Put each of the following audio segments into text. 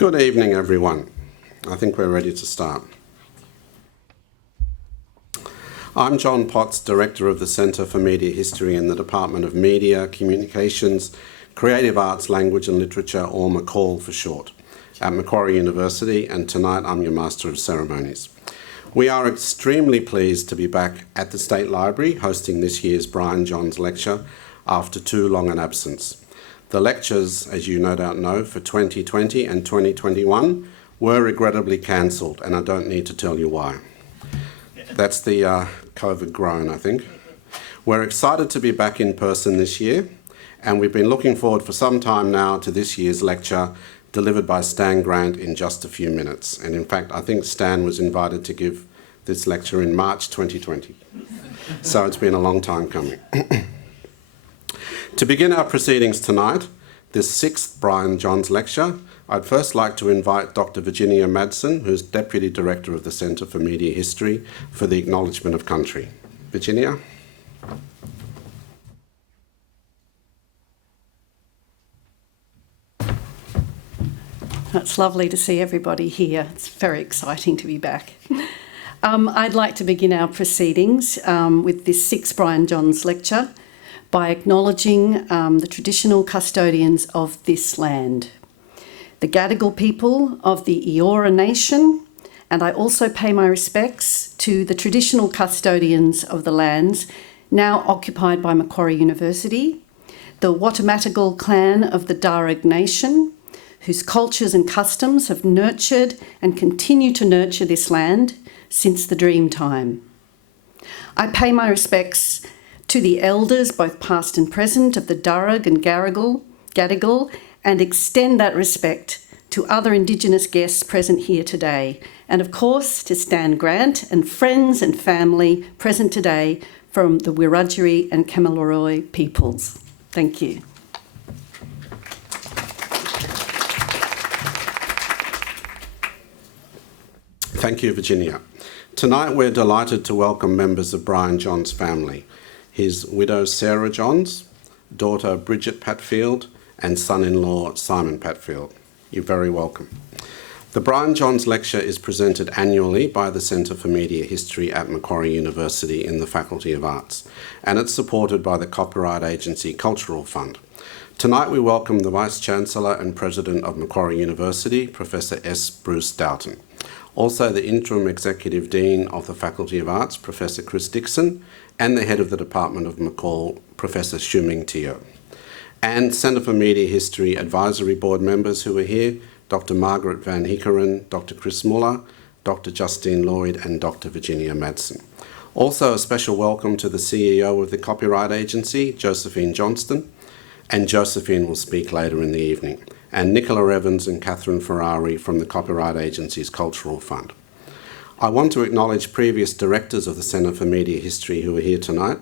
Good evening, everyone. I think we're ready to start. I'm John Potts, Director of the Centre for Media History in the Department of Media, Communications, Creative Arts, Language and Literature, or McCall for short, at Macquarie University, and tonight I'm your Master of Ceremonies. We are extremely pleased to be back at the State Library hosting this year's Brian Johns Lecture after too long an absence. The lectures, as you no doubt know, for 2020 and 2021 were regrettably cancelled, and I don't need to tell you why. That's the COVID groan, I think. We're excited to be back in person this year, and we've been looking forward for some time now to this year's lecture delivered by Stan Grant in just a few minutes. And in fact, I think Stan was invited to give this lecture in March 2020. So it's been a long time coming. To begin our proceedings tonight, this sixth Brian Johns Lecture, I'd first like to invite Dr. Virginia Madsen, who's Deputy Director of the Centre for Media History, for the Acknowledgement of Country. Virginia? It's lovely to see everybody here. It's very exciting to be back. I'd like to begin our proceedings with this sixth Brian Johns Lecture by acknowledging the traditional custodians of this land, the Gadigal people of the Eora Nation, and I also pay my respects to the traditional custodians of the lands now occupied by Macquarie University, the Watamatagal clan of the Darug Nation, whose cultures and customs have nurtured and continue to nurture this land since the Dreamtime. I pay my respects to the elders, both past and present, of the Darug and Gadigal, and extend that respect to other Indigenous guests present here today, and of course to Stan Grant and friends and family present today from the Wiradjuri and Kamilaroi peoples. Thank you. Thank you, Virginia. Tonight we're delighted to welcome members of Brian Johns' family, his widow Sarah Johns, daughter Bridget Patfield, and son-in-law Simon Patfield. You're very welcome. The Brian Johns Lecture is presented annually by the Centre for Media History at Macquarie University in the Faculty of Arts, and it's supported by the copyright agency Cultural Fund. Tonight we welcome the Vice-Chancellor and President of Macquarie University, Professor S. Bruce Doughton. Also the Interim Executive Dean of the Faculty of Arts, Professor Chris Dixon, and the Head of the Department of McCall, Professor Shuming Teo. And Centre for Media History Advisory Board members who are here, Dr. Margaret Van Hickeren, Dr. Chris Muller, Dr. Justine Lloyd, and Dr. Virginia Madsen. Also a special welcome to the CEO of the Copyright Agency, Josephine Johnston, and Josephine will speak later in the evening, and Nicola Evans and Catherine Ferrari from the Copyright Agency's Cultural Fund. I want to acknowledge previous directors of the Centre for Media History who are here tonight,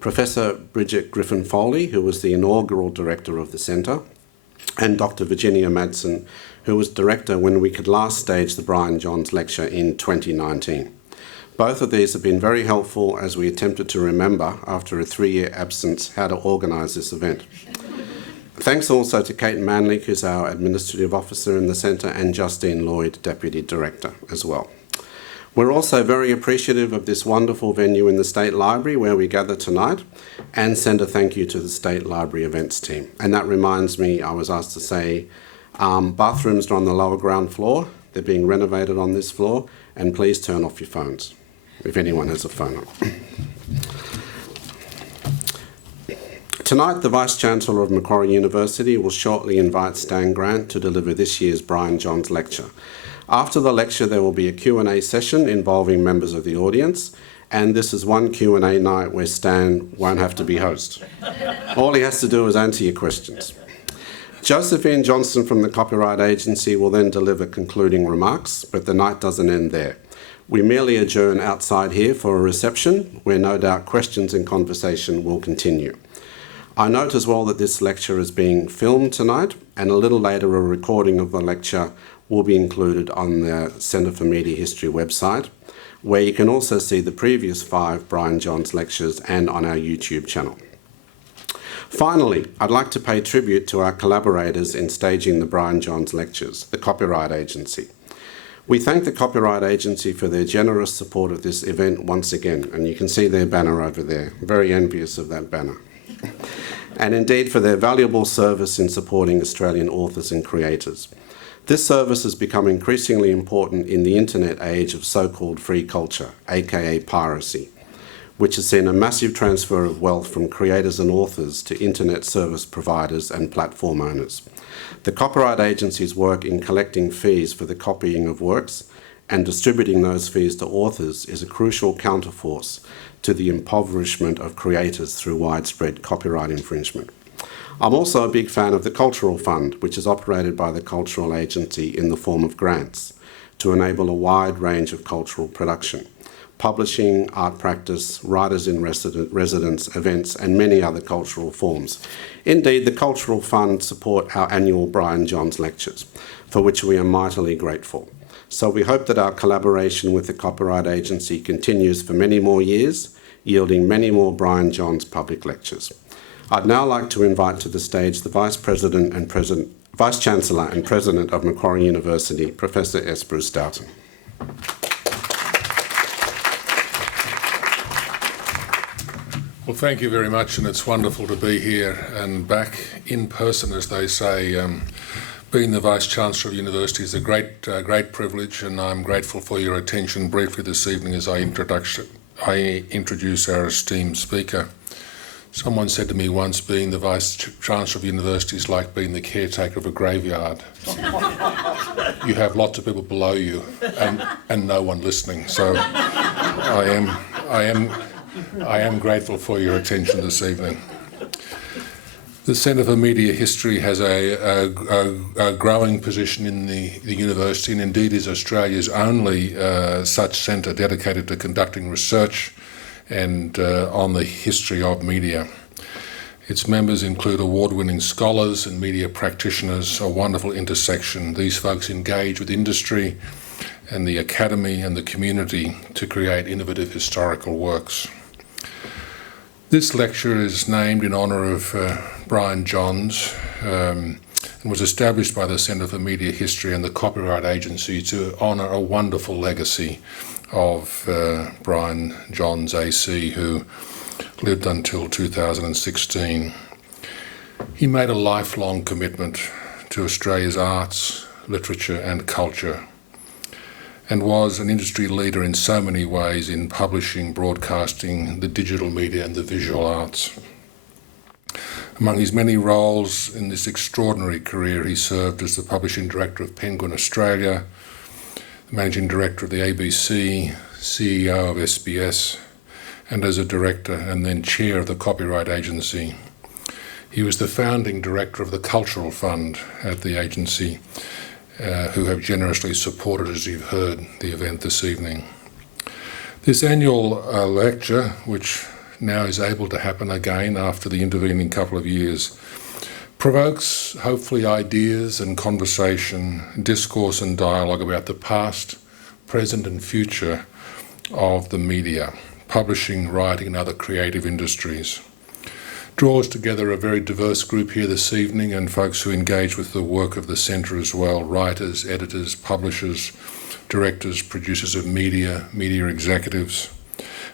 Professor Bridget Griffin-Foley, who was the inaugural director of the Centre, and Dr. Virginia Madsen, who was director when we could last stage the Brian Johns Lecture in 2019. Both of these have been very helpful as we attempted to remember, after a 3-year absence, how to organise this event. Thanks also to Kate Manlick, who's our Administrative Officer in the Centre, and Justine Lloyd, Deputy Director as well. We're also very appreciative of this wonderful venue in the State Library where we gather tonight, and send a thank you to the State Library events team. And that reminds me, I was asked to say, bathrooms are on the lower ground floor. They're being renovated on this floor, and please turn off your phones, if anyone has a phone on. Tonight, the Vice-Chancellor of Macquarie University will shortly invite Stan Grant to deliver this year's Brian Johns Lecture. After the lecture, there will be a Q&A session involving members of the audience, and this is one Q&A night where Stan won't have to be host. All he has to do is answer your questions. Josephine Johnston from the Copyright Agency will then deliver concluding remarks, but the night doesn't end there. We merely adjourn outside here for a reception where no doubt questions and conversation will continue. I note as well that this lecture is being filmed tonight, and a little later a recording of the lecture will be included on the Centre for Media History website, where you can also see the previous 5 Brian Johns lectures and on our YouTube channel. Finally, I'd like to pay tribute to our collaborators in staging the Brian Johns lectures, the Copyright Agency. We thank the Copyright Agency for their generous support of this event once again, and you can see their banner over there. Very envious of that banner. And indeed for their valuable service in supporting Australian authors and creators. This service has become increasingly important in the internet age of so-called free culture, aka piracy, which has seen a massive transfer of wealth from creators and authors to internet service providers and platform owners. The Copyright Agency's work in collecting fees for the copying of works and distributing those fees to authors is a crucial counterforce to the impoverishment of creators through widespread copyright infringement. I'm also a big fan of the Cultural Fund, which is operated by the Cultural Agency in the form of grants to enable a wide range of cultural production, publishing, art practice, writers in residence, events, and many other cultural forms. Indeed, the Cultural Fund support our annual Brian Johns lectures, for which we are mightily grateful. So we hope that our collaboration with the Copyright Agency continues for many more years, yielding many more Brian Johns public lectures. I'd now like to invite to the stage the Vice Chancellor and President of Macquarie University, Professor S. Bruce Doughton. Well, thank you very much, and it's wonderful to be here and back in person, as they say. Being the Vice-Chancellor of University is a great privilege, and I'm grateful for your attention briefly this evening as I introduce our esteemed speaker. Someone said to me once, being the Vice-Chancellor of University is like being the caretaker of a graveyard. You have lots of people below you and no one listening. So I am grateful for your attention this evening. The Centre for Media History has a growing position in the university, and indeed is Australia's only such centre dedicated to conducting research and on the history of media. Its members include award-winning scholars and media practitioners, a wonderful intersection. These folks engage with industry and the academy and the community to create innovative historical works. This lecture is named in honour of Brian Johns and was established by the Centre for Media History and the Copyright Agency to honour a wonderful legacy of Brian Johns AC, who lived until 2016. He made a lifelong commitment to Australia's arts, literature and culture, and was an industry leader in so many ways in publishing, broadcasting, the digital media and the visual arts. Among his many roles in this extraordinary career, he served as the Publishing Director of Penguin Australia, the Managing Director of the ABC, CEO of SBS, and as a Director and then Chair of the Copyright Agency. He was the Founding Director of the Cultural Fund at the agency, who have generously supported, as you've heard, the event this evening. This annual lecture, which now is able to happen again after the intervening couple of years, provokes hopefully ideas and conversation, discourse and dialogue about the past, present and future of the media, publishing, writing and other creative industries. Draws together a very diverse group here this evening and folks who engage with the work of the Centre as well, writers, editors, publishers, directors, producers of media, media executives,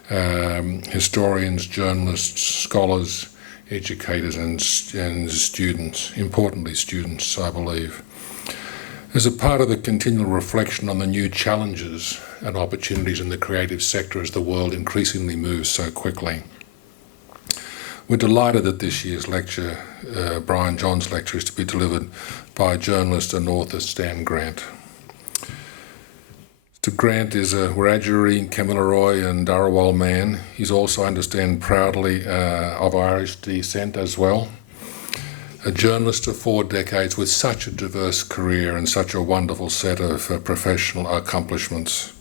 historians, journalists, scholars, educators and students, importantly students, I believe. As a part of the continual reflection on the new challenges and opportunities in the creative sector as the world increasingly moves so quickly. We're delighted that this year's lecture, Brian Johns' lecture, is to be delivered by journalist and author Stan Grant. Mr. Grant is a Wiradjuri, Kamilaroi and Dharawal man. He's also, I understand, proudly of Irish descent as well. A journalist of 4 decades with such a diverse career and such a wonderful set of professional accomplishments.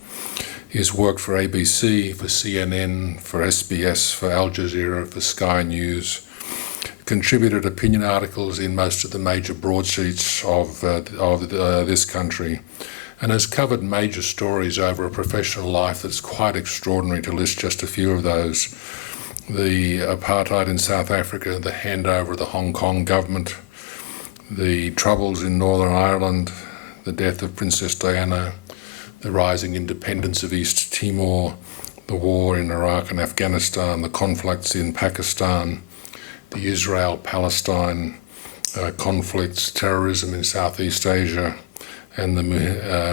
He's worked for ABC, for CNN, for SBS, for Al Jazeera, for Sky News, contributed opinion articles in most of the major broadsheets of this country, and has covered major stories over a professional life that's quite extraordinary, to list just a few of those. the apartheid in South Africa, the handover of the Hong Kong government, the troubles in Northern Ireland, the death of Princess Diana, the rising independence of East Timor, the war in Iraq and Afghanistan, the conflicts in Pakistan, the Israel-Palestine conflicts, terrorism in Southeast Asia, and the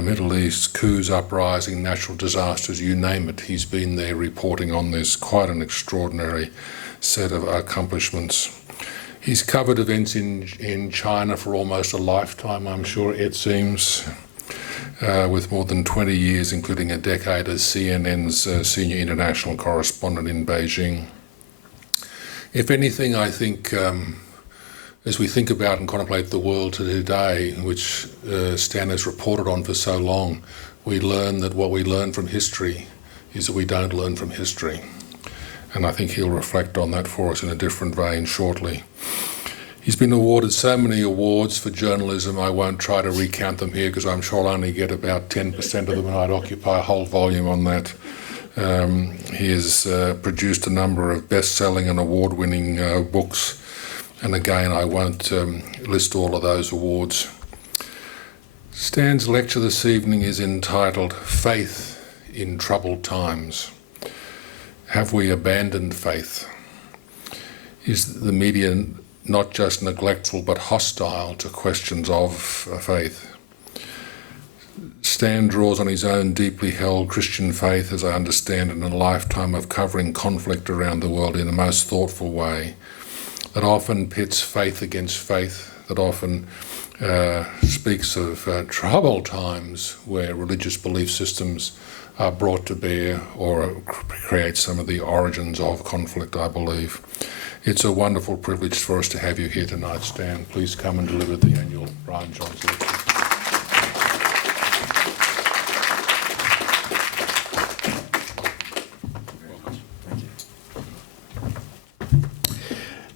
Middle East, coups, uprising, natural disasters, you name it. He's been there reporting on this. Quite an extraordinary set of accomplishments. He's covered events in China for almost a lifetime, I'm sure, it seems, with more than 20 years, including a decade as CNN's senior international correspondent in Beijing. If anything, I think, as we think about and contemplate the world today, which Stan has reported on for so long, we learn that what we learn from history is that we don't learn from history. And I think he'll reflect on that for us in a different vein shortly. He's been awarded so many awards for journalism, I won't try to recount them here because I'm sure I'll only get about 10% of them and I'd occupy a whole volume on that. He has produced a number of best-selling and award-winning books, and again I won't list all of those awards. Stan's lecture this evening is entitled Faith in Troubled Times. Have we abandoned faith? Is the media not just neglectful but hostile to questions of faith? Stan draws on his own deeply held Christian faith, as I understand it, in a lifetime of covering conflict around the world in the most thoughtful way, that often pits faith against faith, that often speaks of troubled times where religious belief systems are brought to bear or create some of the origins of conflict, I believe. It's a wonderful privilege for us to have you here tonight, Stan. Please come and deliver the annual Brian Johns lecture.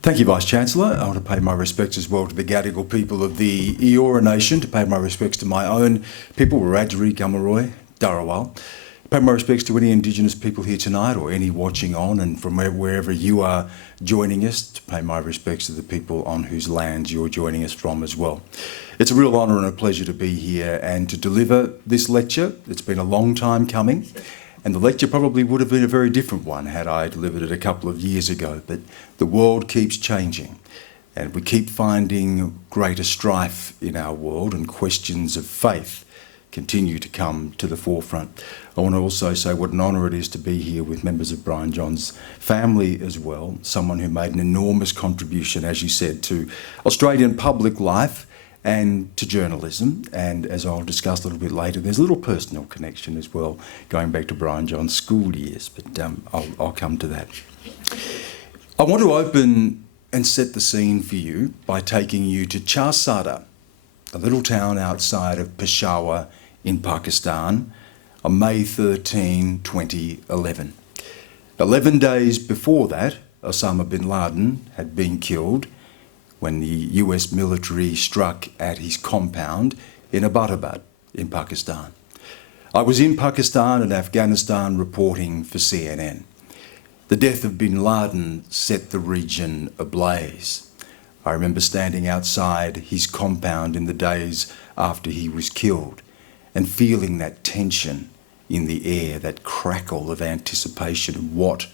Thank you, Vice-Chancellor. I want to pay my respects as well to the Gadigal people of the Eora Nation, to pay my respects to my own people, Wiradjuri, Gamaroi, Darawal. Pay my respects to any Indigenous people here tonight or any watching on, and from wherever you are joining us, to pay my respects to the people on whose lands you're joining us from as well. It's a real honour and a pleasure to be here and to deliver this lecture. It's been a long time coming, and the lecture probably would have been a very different one had I delivered it a couple of years ago, but the world keeps changing and we keep finding greater strife in our world, and questions of faith continue to come to the forefront. I want to also say what an honour it is to be here with members of Brian Johns' family as well, someone who made an enormous contribution, as you said, to Australian public life and to journalism. And as I'll discuss a little bit later, there's a little personal connection as well, going back to Brian Johns' school years, but I'll come to that. I want to open and set the scene for you by taking you to Charsada, a little town outside of Peshawar in Pakistan, on May 13, 2011. 11 days before that, Osama bin Laden had been killed when the US military struck at his compound in Abbottabad in Pakistan. I was in Pakistan and Afghanistan reporting for CNN. The death of bin Laden set the region ablaze. I remember standing outside his compound in the days after he was killed and feeling that tension in the air, that crackle of anticipation of what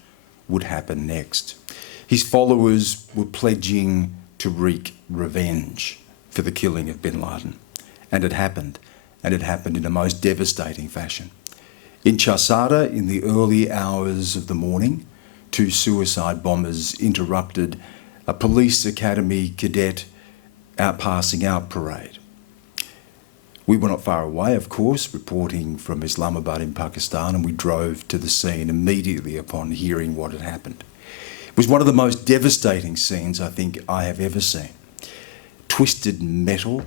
would happen next. His followers were pledging to wreak revenge for the killing of bin Laden. And it happened in a most devastating fashion. In Charsada, in the early hours of the morning, 2 suicide bombers interrupted a police academy cadet passing out parade. We were not far away, of course, reporting from Islamabad in Pakistan, and we drove to the scene immediately upon hearing what had happened. It was one of the most devastating scenes I think I have ever seen. Twisted metal,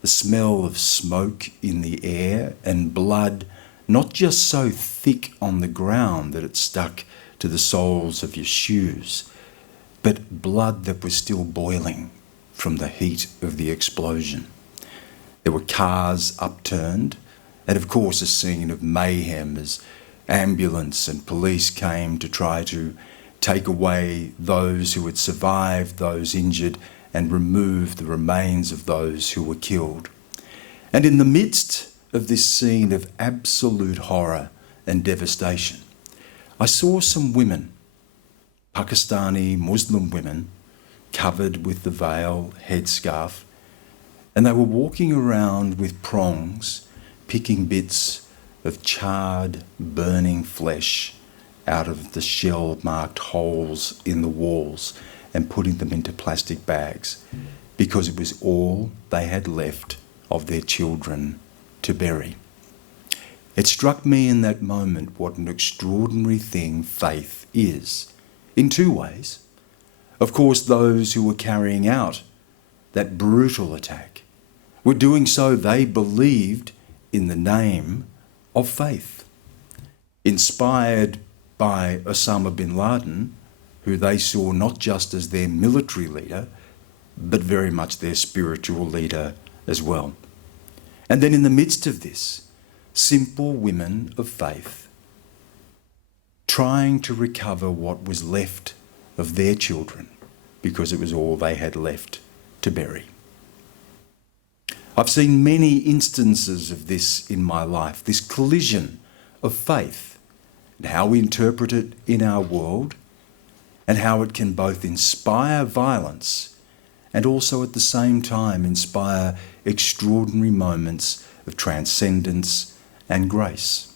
the smell of smoke in the air, and blood not just so thick on the ground that it stuck to the soles of your shoes, but blood that was still boiling from the heat of the explosion. There were cars upturned, and of course a scene of mayhem as ambulance and police came to try to take away those who had survived, those injured, and remove the remains of those who were killed. And in the midst of this scene of absolute horror and devastation, I saw some women, Pakistani Muslim women, covered with the veil, headscarf, and they were walking around with prongs, picking bits of charred, burning flesh out of the shell-marked holes in the walls and putting them into plastic bags because it was all they had left of their children to bury. It struck me in that moment what an extraordinary thing faith is, in two ways. Of course, those who were carrying out that brutal attack were doing so, they believed, in the name of faith. Inspired by Osama bin Laden, who they saw not just as their military leader, but very much their spiritual leader as well. And then in the midst of this, simple women of faith, trying to recover what was left of their children, because it was all they had left to bury. I've seen many instances of this in my life, this collision of faith and how we interpret it in our world, and how it can both inspire violence and also at the same time inspire extraordinary moments of transcendence and grace.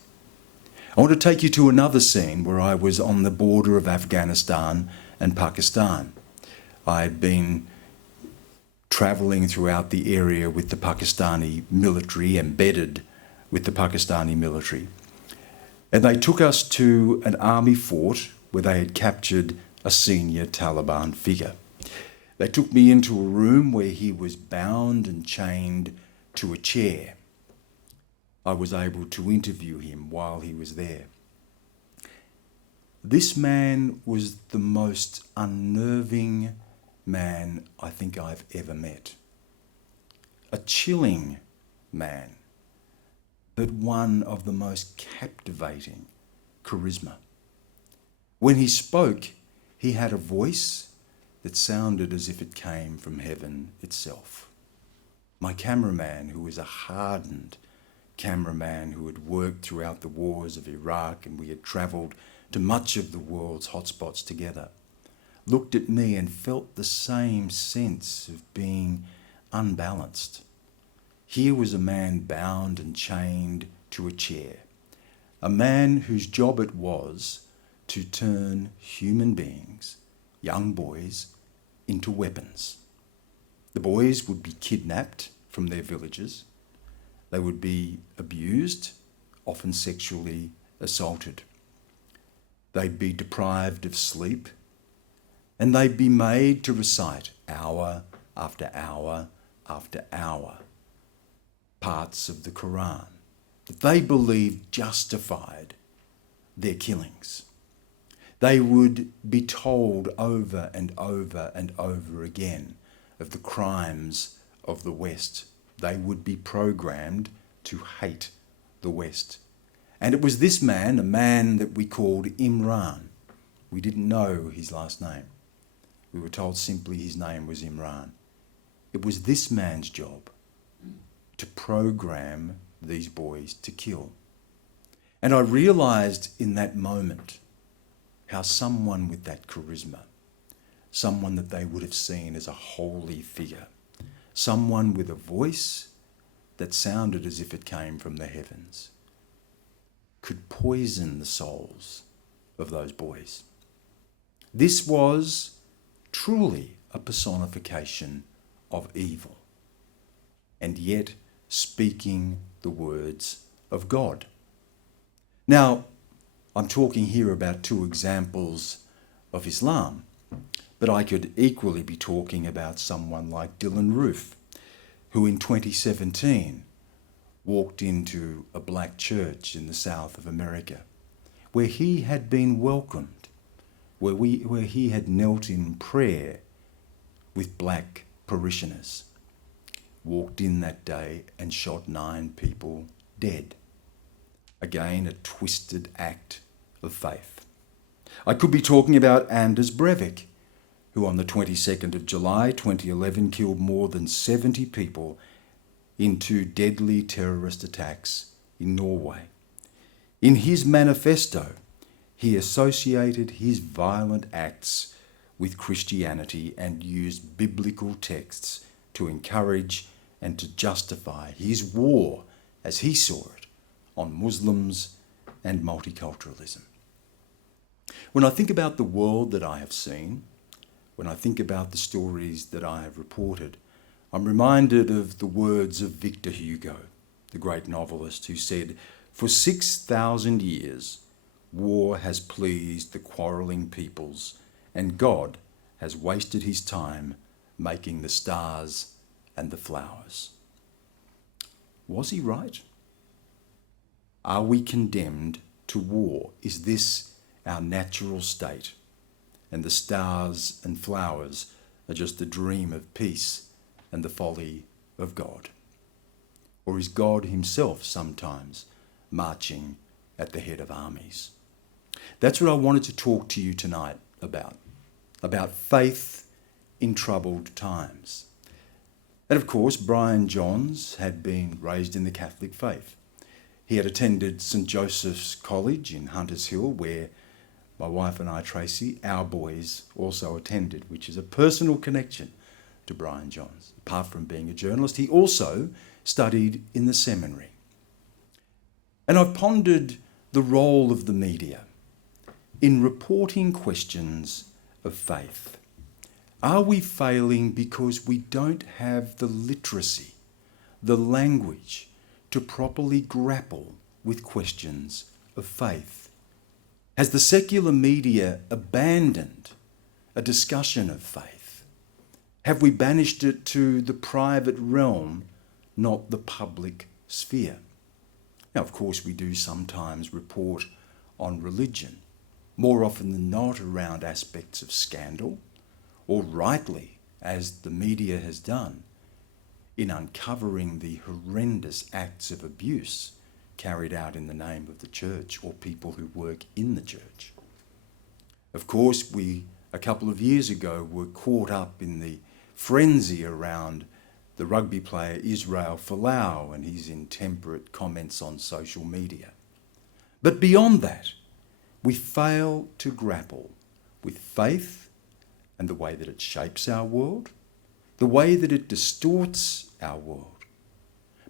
I want to take you to another scene where I was on the border of Afghanistan and Pakistan. I'd been travelling throughout the area with the Pakistani military, embedded with the Pakistani military. And they took us to an army fort where they had captured a senior Taliban figure. They took me into a room where he was bound and chained to a chair. I was able to interview him while he was there. This man was the most unnerving man I think I've ever met. A chilling man, but one of the most captivating charisma. When he spoke, he had a voice that sounded as if it came from heaven itself. My cameraman, who was a hardened cameraman who had worked throughout the wars of Iraq, and we had travelled to much of the world's hotspots together, looked at me and felt the same sense of being unbalanced. Here was a man bound and chained to a chair, a man whose job it was to turn human beings, young boys, into weapons. The boys would be kidnapped from their villages. They would be abused, often sexually assaulted. They'd be deprived of sleep, and they'd be made to recite hour after hour after hour parts of the Quran that they believed justified their killings. They would be told over and over and over again of the crimes of the West. They would be programmed to hate the West. And it was this man, a man that we called Imran. We didn't know his last name. We were told simply his name was Imran. It was this man's job to program these boys to kill. And I realised in that moment how someone with that charisma, someone that they would have seen as a holy figure, someone with a voice that sounded as if it came from the heavens, could poison the souls of those boys. This was truly a personification of evil, and yet speaking the words of God. Now, I'm talking here about two examples of Islam, but I could equally be talking about someone like Dylan Roof, who in 2017 walked into a black church in the south of America, where he had been welcomed, where he had knelt in prayer with black parishioners, walked in that day and shot 9 people dead. Again, a twisted act of faith. I could be talking about Anders Breivik, who on the 22nd of July 2011 killed more than 70 people in 2 deadly terrorist attacks in Norway. In his manifesto, he associated his violent acts with Christianity and used biblical texts to encourage and to justify his war, as he saw it, on Muslims and multiculturalism. When I think about the world that I have seen, when I think about the stories that I have reported, I'm reminded of the words of Victor Hugo, the great novelist, who said, "For 6,000 years, war has pleased the quarrelling peoples, and God has wasted his time making the stars and the flowers." Was he right? Are we condemned to war? Is this our natural state? And the stars and flowers are just the dream of peace and the folly of God? Or is God himself sometimes marching at the head of armies? That's what I wanted to talk to you tonight about faith in troubled times. And of course, Brian Johns had been raised in the Catholic faith. He had attended St Joseph's College in Hunters Hill, where my wife and I, Tracy, our boys also attended, which is a personal connection to Brian Johns. Apart from being a journalist, he also studied in the seminary. And I've pondered the role of the media in reporting questions of faith. Are we failing because we don't have the literacy, the language to properly grapple with questions of faith? Has the secular media abandoned a discussion of faith? Have we banished it to the private realm, not the public sphere? Now, of course, we do sometimes report on religion, more often than not around aspects of scandal, or rightly, as the media has done, in uncovering the horrendous acts of abuse carried out in the name of the church or people who work in the church. Of course, we, a couple of years ago, were caught up in the frenzy around the rugby player Israel Folau and his intemperate comments on social media. But beyond that, we fail to grapple with faith and the way that it shapes our world, the way that it distorts our world,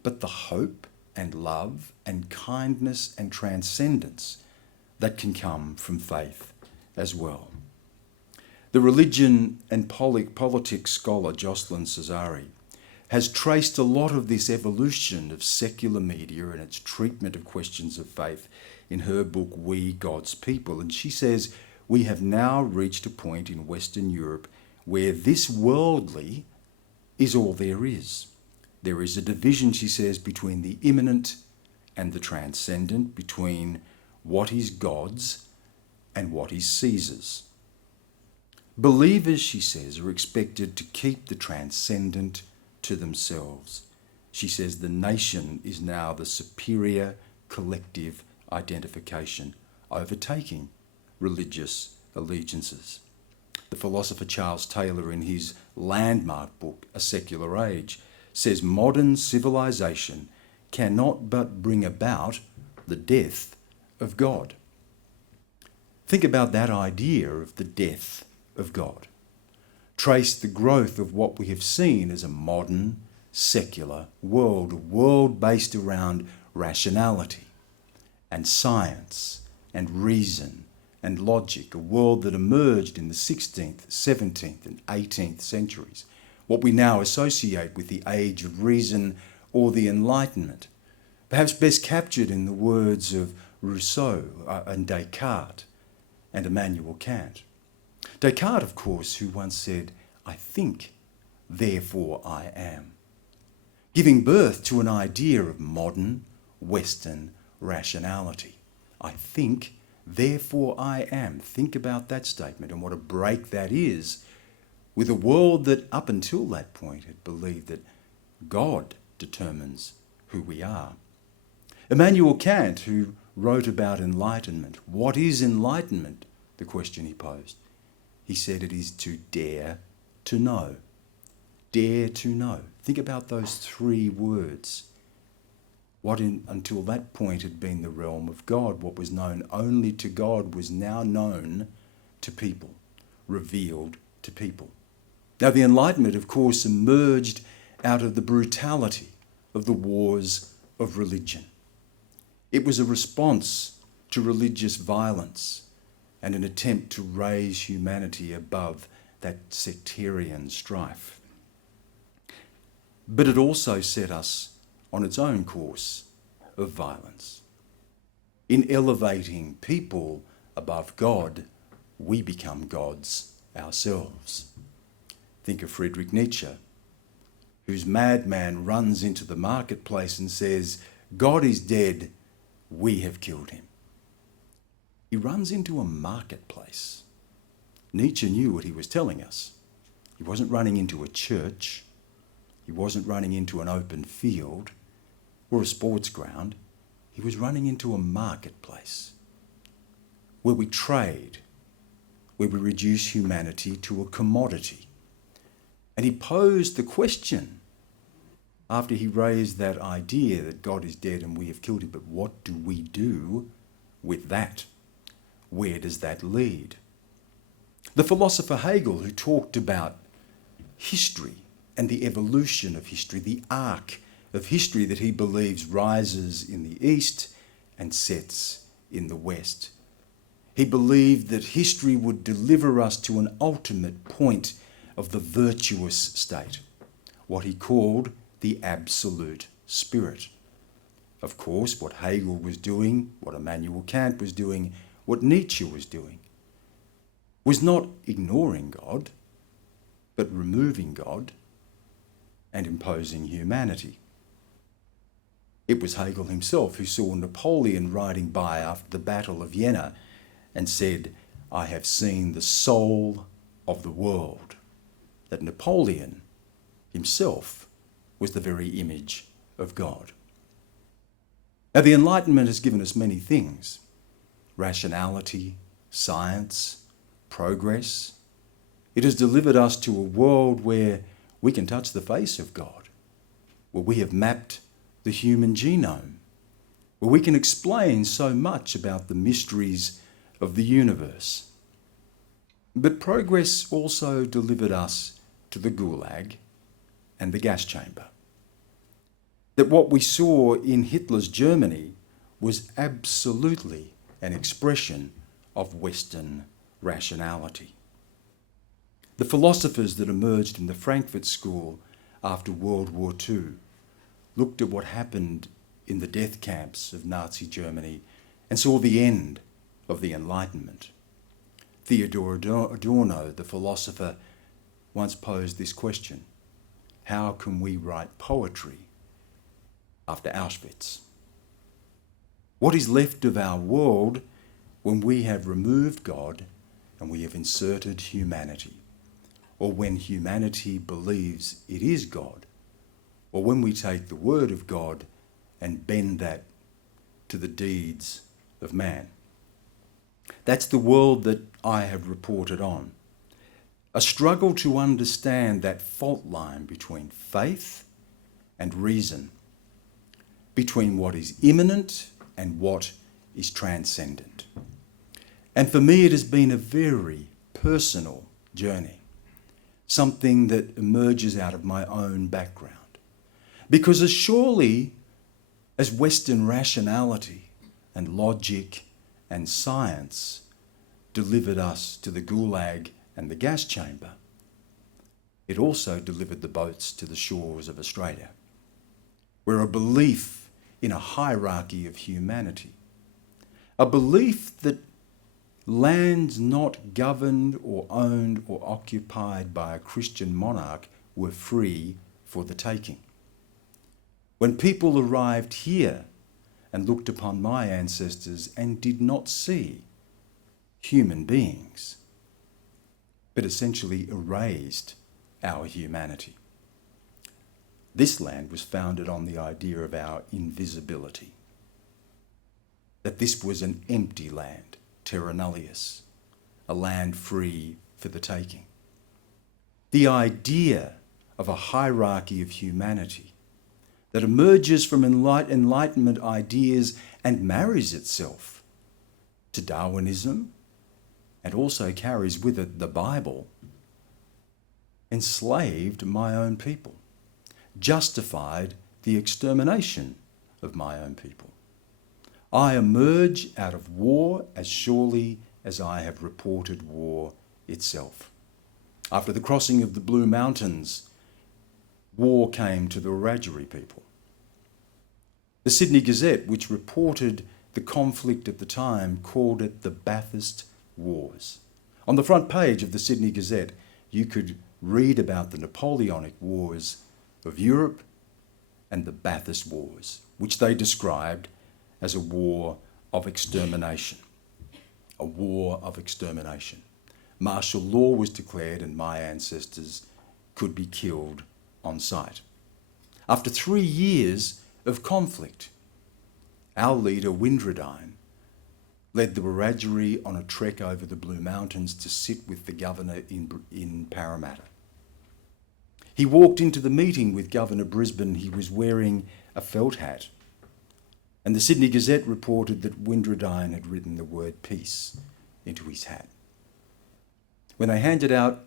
but the hope and love and kindness and transcendence that can come from faith as well. The religion and politics scholar Jocelyn Cesari has traced a lot of this evolution of secular media and its treatment of questions of faith in her book, We, God's People. And she says, we have now reached a point in Western Europe where this worldly is all there is. There is a division, she says, between the immanent and the transcendent, between what is God's and what is Caesar's. Believers, she says, are expected to keep the transcendent to themselves. She says the nation is now the superior collective identification, overtaking religious allegiances. The philosopher Charles Taylor, in his landmark book, A Secular Age, says modern civilization cannot but bring about the death of God. Think about that idea of the death of God. Trace the growth of what we have seen as a modern, secular world, a world based around rationality and science and reason and logic, a world that emerged in the 16th, 17th and 18th centuries, what we now associate with the age of reason or the enlightenment, perhaps best captured in the words of Rousseau and Descartes and Immanuel Kant. Descartes, of course, who once said, I think, therefore I am, giving birth to an idea of modern, Western rationality. I think, therefore I am. Think about that statement and what a break that is with a world that up until that point had believed that God determines who we are. Immanuel Kant, who wrote about enlightenment. What is enlightenment? the question he posed. He said it is to dare to know. Dare to know. Think about those 3 words. Until that point had been the realm of God, what was known only to God was now known to people, revealed to people. Now, the Enlightenment, of course, emerged out of the brutality of the wars of religion. It was a response to religious violence and an attempt to raise humanity above that sectarian strife. But it also set us on its own course of violence. In elevating people above God, we become gods ourselves. Think of Friedrich Nietzsche, whose madman runs into the marketplace and says, "God is dead, we have killed him." He runs into a marketplace. Nietzsche knew what he was telling us. He wasn't running into a church. He wasn't running into an open field or a sports ground. He was running into a marketplace where we trade, where we reduce humanity to a commodity. And he posed the question after he raised that idea that God is dead and we have killed him, but what do we do with that? Where does that lead? The philosopher Hegel, who talked about history and the evolution of history, the arc of history that he believes rises in the East and sets in the West. He believed that history would deliver us to an ultimate point of the virtuous state, what he called the absolute spirit. Of course, what Hegel was doing, what Immanuel Kant was doing, what Nietzsche was doing, was not ignoring God, but removing God and imposing humanity. It was Hegel himself who saw Napoleon riding by after the Battle of Vienna and said, "I have seen the soul of the world." That Napoleon himself was the very image of God. Now, the Enlightenment has given us many things: rationality, science, progress. It has delivered us to a world where we can touch the face of God, where we have mapped the human genome, where we can explain so much about the mysteries of the universe. But progress also delivered us to the gulag and the gas chamber. That what we saw in Hitler's Germany was absolutely an expression of Western rationality. The philosophers that emerged in the Frankfurt School after World War II looked at what happened in the death camps of Nazi Germany and saw the end of the Enlightenment. Theodor Adorno, the philosopher, once posed this question: how can we write poetry after Auschwitz? What is left of our world when we have removed God and we have inserted humanity? Or when humanity believes it is God? Or when we take the word of God and bend that to the deeds of man? That's the world that I have reported on. A struggle to understand that fault line between faith and reason, between what is immanent and what is transcendent. And for me, it has been a very personal journey, something that emerges out of my own background. Because as surely as Western rationality and logic and science delivered us to the gulag and the gas chamber, it also delivered the boats to the shores of Australia, where a belief in a hierarchy of humanity, a belief that lands not governed or owned or occupied by a Christian monarch were free for the taking. When people arrived here and looked upon my ancestors and did not see human beings, but essentially erased our humanity. This land was founded on the idea of our invisibility, that this was an empty land, terra nullius, a land free for the taking. The idea of a hierarchy of humanity that emerges from enlightenment ideas and marries itself to Darwinism and also carries with it the Bible, enslaved my own people, justified the extermination of my own people. I emerge out of war as surely as I have reported war itself. After the crossing of the Blue Mountains, war came to the Wiradjuri people. The Sydney Gazette, which reported the conflict at the time, called it the Bathurst Wars. On the front page of the Sydney Gazette, you could read about the Napoleonic Wars of Europe and the Bathurst Wars, which they described as a war of extermination. A war of extermination. Martial law was declared and my ancestors could be killed on sight. After 3 years of conflict, our leader, Windradine, led the Wiradjuri on a trek over the Blue Mountains to sit with the governor in Parramatta. He walked into the meeting with Governor Brisbane. He was wearing a felt hat. And the Sydney Gazette reported that Windradine had written the word peace into his hat. When they handed out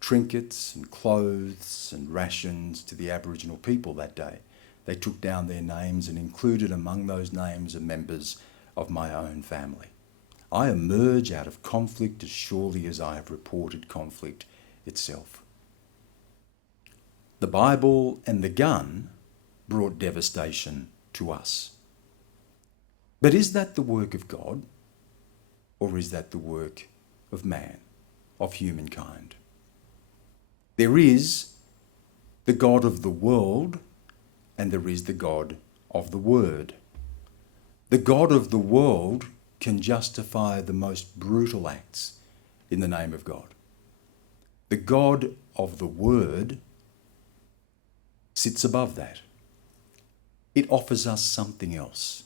trinkets and clothes and rations to the Aboriginal people that day, they took down their names and included among those names are members of my own family. I emerge out of conflict as surely as I have reported conflict itself. The Bible and the gun brought devastation to us. But is that the work of God, or is that the work of man, of humankind? There is the God of the world, and there is the God of the Word. The God of the world can justify the most brutal acts in the name of God. The God of the Word sits above that. It offers us something else.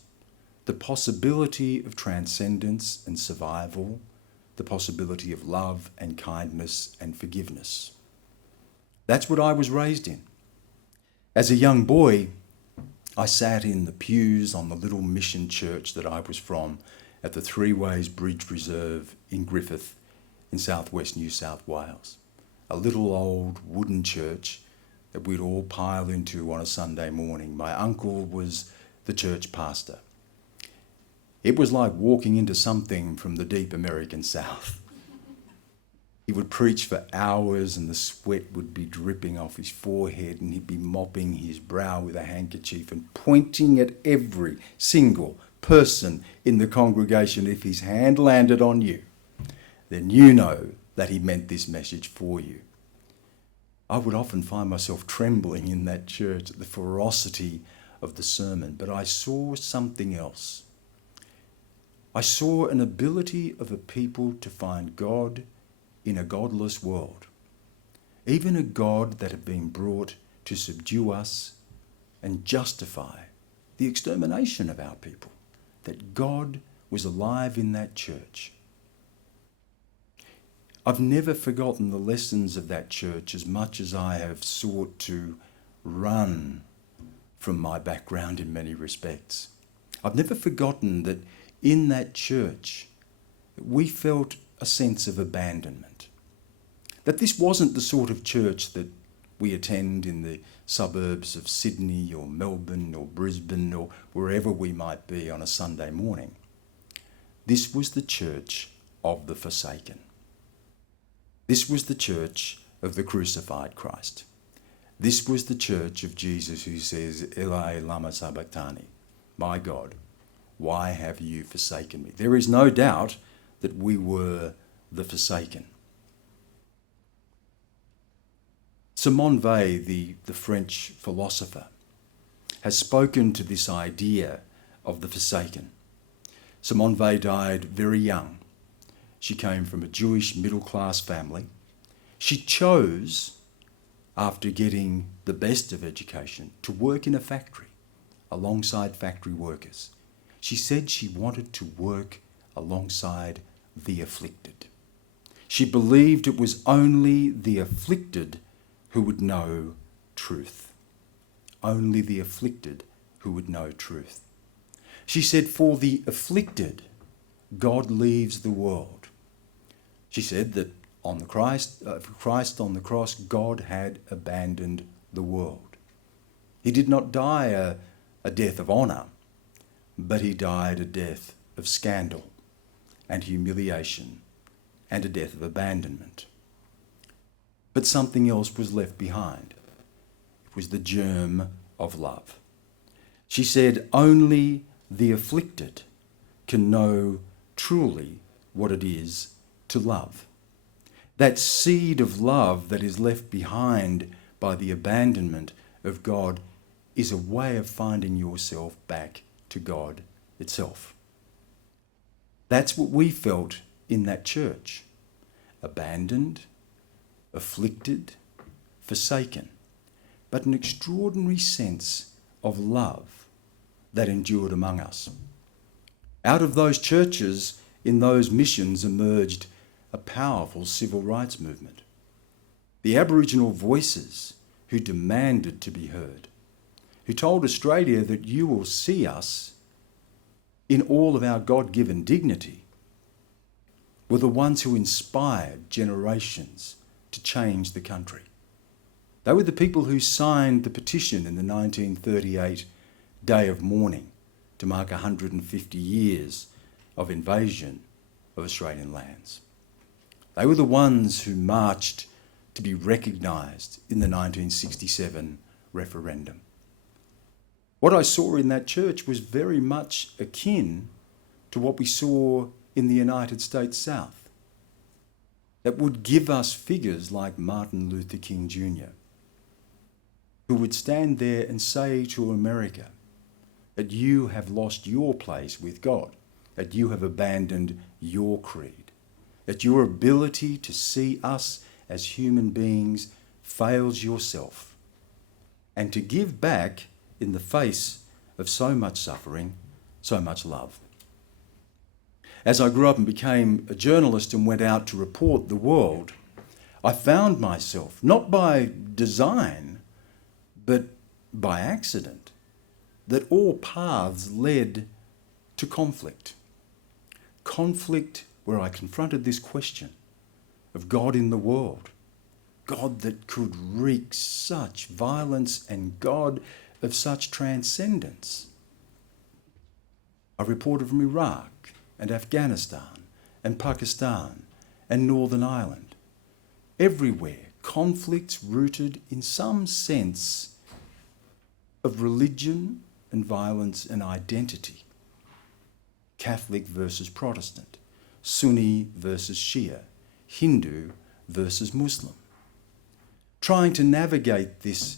The possibility of transcendence and survival, the possibility of love and kindness and forgiveness. That's what I was raised in. As a young boy, I sat in the pews on the little mission church that I was from at the Three Ways Bridge Reserve in Griffith in southwest New South Wales. A little old wooden church that we'd all pile into on a Sunday morning. My uncle was the church pastor. It was like walking into something from the deep American South. He would preach for hours and the sweat would be dripping off his forehead and he'd be mopping his brow with a handkerchief and pointing at every single person in the congregation. If his hand landed on you, then you know that he meant this message for you. I would often find myself trembling in that church at the ferocity of the sermon, but I saw something else. I saw an ability of a people to find God in a godless world, even a God that had been brought to subdue us and justify the extermination of our people, that God was alive in that church. I've never forgotten the lessons of that church as much as I have sought to run from my background in many respects. I've never forgotten that in that church we felt a sense of abandonment. That this wasn't the sort of church that we attend in the suburbs of Sydney or Melbourne or Brisbane or wherever we might be on a Sunday morning. This was the church of the forsaken. This was the church of the crucified Christ. This was the church of Jesus who says, Eli lama sabachthani, my God, why have you forsaken me? There is no doubt that we were the forsaken. Simone Weil, the French philosopher, has spoken to this idea of the forsaken. Simone Weil died very young. She came from a Jewish middle-class family. She chose, after getting the best of education, to work in a factory alongside factory workers. She said she wanted to work alongside the afflicted. She believed it was only the afflicted who would know truth. Only the afflicted who would know truth. She said, for the afflicted, God leaves the world. She said that for Christ on the cross, God had abandoned the world. He did not die a death of honour, but he died a death of scandal and humiliation and a death of abandonment. But something else was left behind. It was the germ of love. She said, only the afflicted can know truly what it is to love. That seed of love that is left behind by the abandonment of God is a way of finding yourself back to God itself. That's what we felt in that church. Abandoned, afflicted, forsaken, but an extraordinary sense of love that endured among us. Out of those churches, in those missions, emerged a powerful civil rights movement. The Aboriginal voices who demanded to be heard, who told Australia that you will see us in all of our God-given dignity, were the ones who inspired generations to change the country. They were the people who signed the petition in the 1938 Day of Mourning to mark 150 years of invasion of Australian lands. They were the ones who marched to be recognised in the 1967 referendum. What I saw in that church was very much akin to what we saw in the United States South, that would give us figures like Martin Luther King Jr., who would stand there and say to America that you have lost your place with God, that you have abandoned your creed, that your ability to see us as human beings fails yourself, and to give back in the face of so much suffering, so much love. As I grew up and became a journalist and went out to report the world, I found myself, not by design, but by accident, that all paths led to conflict. Conflict where I confronted this question of God in the world, God that could wreak such violence and God of such transcendence. I reported from Iraq and Afghanistan and Pakistan and Northern Ireland. Everywhere, conflicts rooted in some sense of religion and violence and identity. Catholic versus Protestant, Sunni versus Shia, Hindu versus Muslim. Trying to navigate this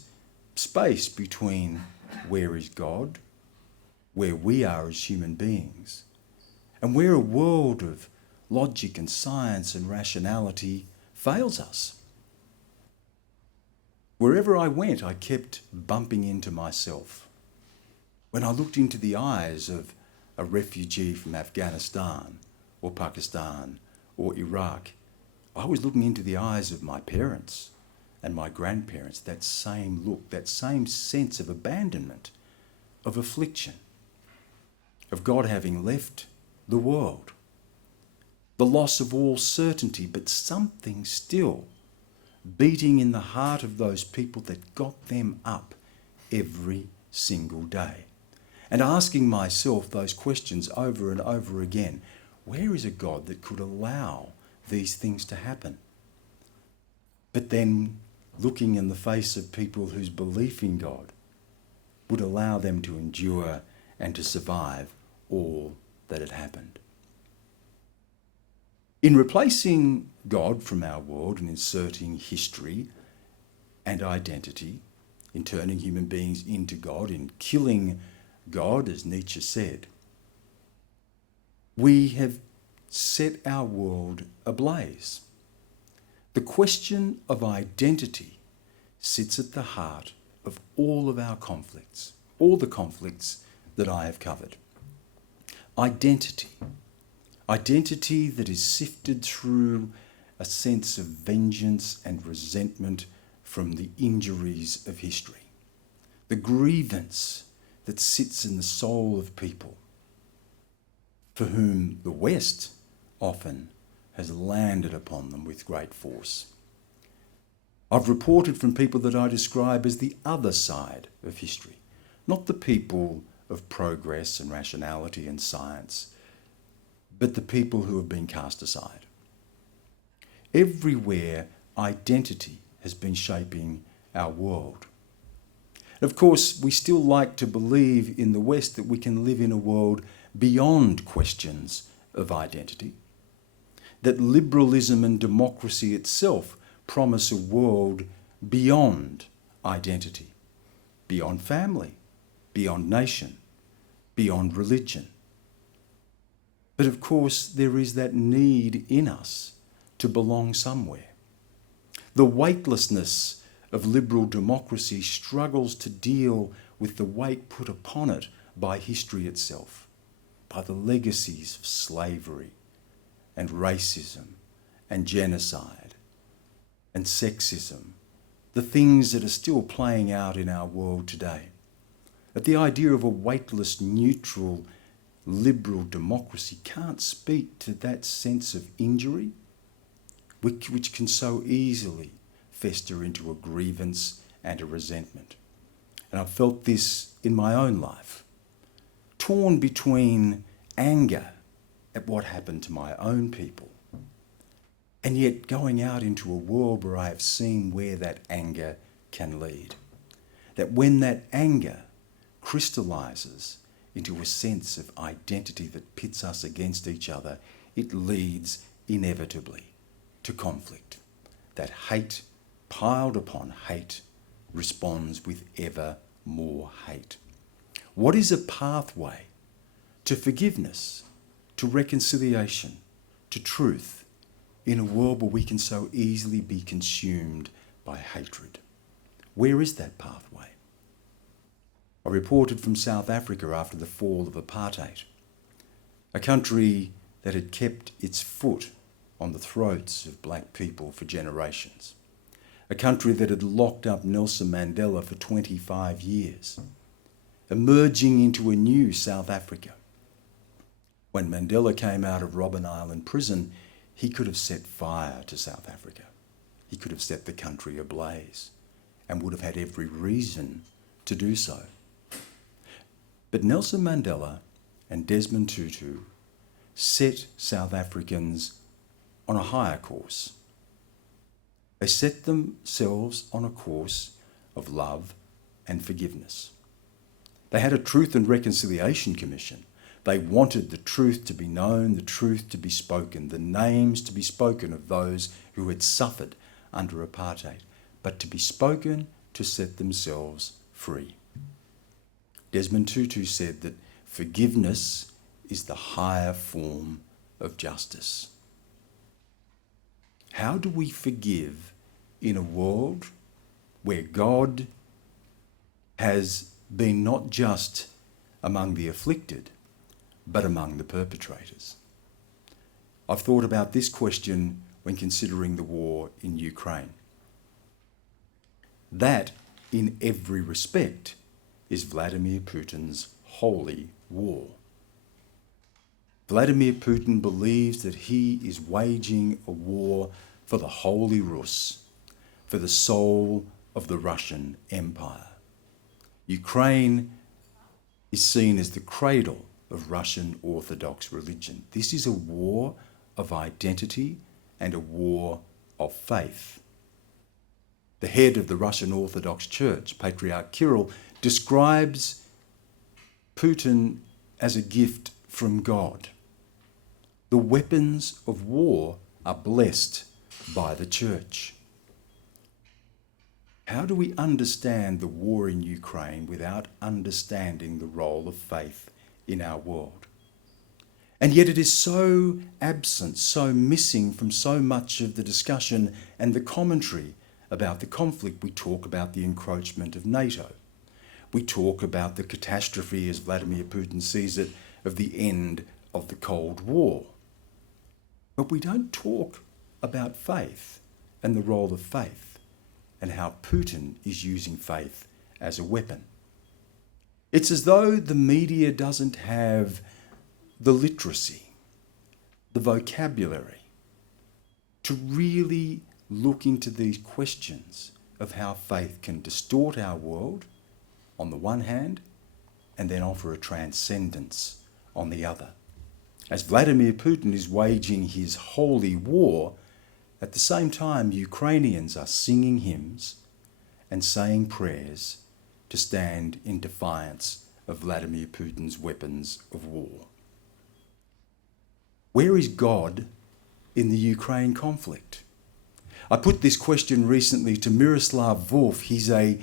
space between where is God, where we are as human beings, and where a world of logic and science and rationality fails us. Wherever I went, I kept bumping into myself. When I looked into the eyes of a refugee from Afghanistan or Pakistan or Iraq, I was looking into the eyes of my parents and my grandparents, that same look, that same sense of abandonment, of affliction, of God having left the world, the loss of all certainty, but something still beating in the heart of those people that got them up every single day. And asking myself those questions over and over again. Where is a God that could allow these things to happen? But then looking in the face of people whose belief in God would allow them to endure and to survive all that had happened. In replacing God from our world and inserting history and identity, in turning human beings into God, in killing God, as Nietzsche said, we have set our world ablaze. The question of identity sits at the heart of all of our conflicts, all the conflicts that I have covered. Identity that is sifted through a sense of vengeance and resentment from the injuries of history. The grievance that sits in the soul of people for whom the West often has landed upon them with great force. I've reported from people that I describe as the other side of history, not the people of progress and rationality and science, but the people who have been cast aside. Everywhere, identity has been shaping our world. Of course, we still like to believe in the West that we can live in a world beyond questions of identity, that liberalism and democracy itself promise a world beyond identity, beyond family, beyond nation, beyond religion. But of course, there is that need in us to belong somewhere. The weightlessness of liberal democracy struggles to deal with the weight put upon it by history itself, by the legacies of slavery and racism and genocide and sexism, the things that are still playing out in our world today. That the idea of a weightless, neutral, liberal democracy can't speak to that sense of injury, which can so easily fester into a grievance and a resentment. And I've felt this in my own life, torn between anger at what happened to my own people, and yet going out into a world where I have seen where that anger can lead. That when that anger crystallises into a sense of identity that pits us against each other, it leads inevitably to conflict. That hate piled upon hate responds with ever more hate. What is a pathway to forgiveness, to reconciliation, to truth, in a world where we can so easily be consumed by hatred? Where is that pathway? I reported from South Africa after the fall of apartheid, a country that had kept its foot on the throats of black people for generations, a country that had locked up Nelson Mandela for 25 years, emerging into a new South Africa. When Mandela came out of Robben Island prison, he could have set fire to South Africa. He could have set the country ablaze and would have had every reason to do so. But Nelson Mandela and Desmond Tutu set South Africans on a higher course. They set themselves on a course of love and forgiveness. They had a Truth and Reconciliation Commission. They wanted the truth to be known, the truth to be spoken, the names to be spoken of those who had suffered under apartheid, but to be spoken to set themselves free. Desmond Tutu said that forgiveness is the higher form of justice. How do we forgive in a world where God has been not just among the afflicted, but among the perpetrators? I've thought about this question when considering the war in Ukraine. That, in every respect, is Vladimir Putin's holy war. Vladimir Putin believes that he is waging a war for the Holy Rus, for the soul of the Russian Empire. Ukraine is seen as the cradle of Russian Orthodox religion. This is a war of identity and a war of faith. The head of the Russian Orthodox Church, Patriarch Kirill, describes Putin as a gift from God. The weapons of war are blessed by the Church. How do we understand the war in Ukraine without understanding the role of faith in our world? And yet it is so absent, so missing from so much of the discussion and the commentary about the conflict. We talk about the encroachment of NATO. We talk about the catastrophe, as Vladimir Putin sees it, of the end of the Cold War. But we don't talk about faith and the role of faith and how Putin is using faith as a weapon. It's as though the media doesn't have the literacy, the vocabulary, to really look into these questions of how faith can distort our world on the one hand and then offer a transcendence on the other. As Vladimir Putin is waging his holy war, at the same time Ukrainians are singing hymns and saying prayers to stand in defiance of Vladimir Putin's weapons of war. Where is God in the Ukraine conflict? I put this question recently to Miroslav Volf. He's a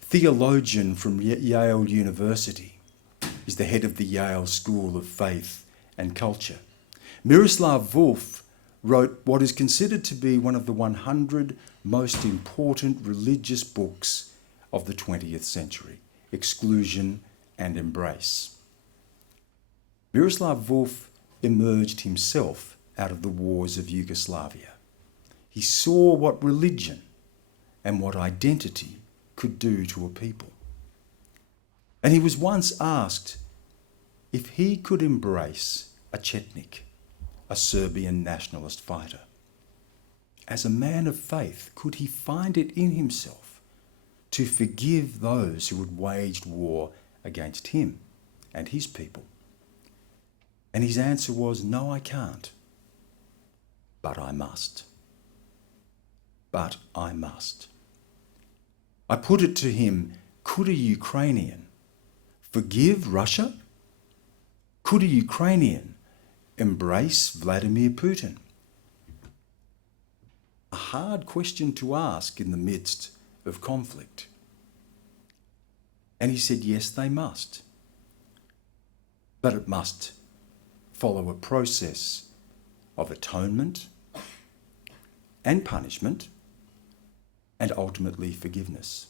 theologian from Yale University. He's the head of the Yale School of Faith and Culture. Miroslav Volf wrote what is considered to be one of the 100 most important religious books of the 20th century, Exclusion and Embrace. Miroslav Volf emerged himself out of the wars of Yugoslavia. He saw what religion and what identity could do to a people. And he was once asked if he could embrace a Chetnik, a Serbian nationalist fighter. As a man of faith, could he find it in himself to forgive those who had waged war against him and his people? And his answer was, no, I can't. But I must. But I must. I put it to him, could a Ukrainian forgive Russia? Could a Ukrainian embrace Vladimir Putin? A hard question to ask in the midst of conflict. And he said, yes, they must. But it must follow a process of atonement and punishment and ultimately forgiveness.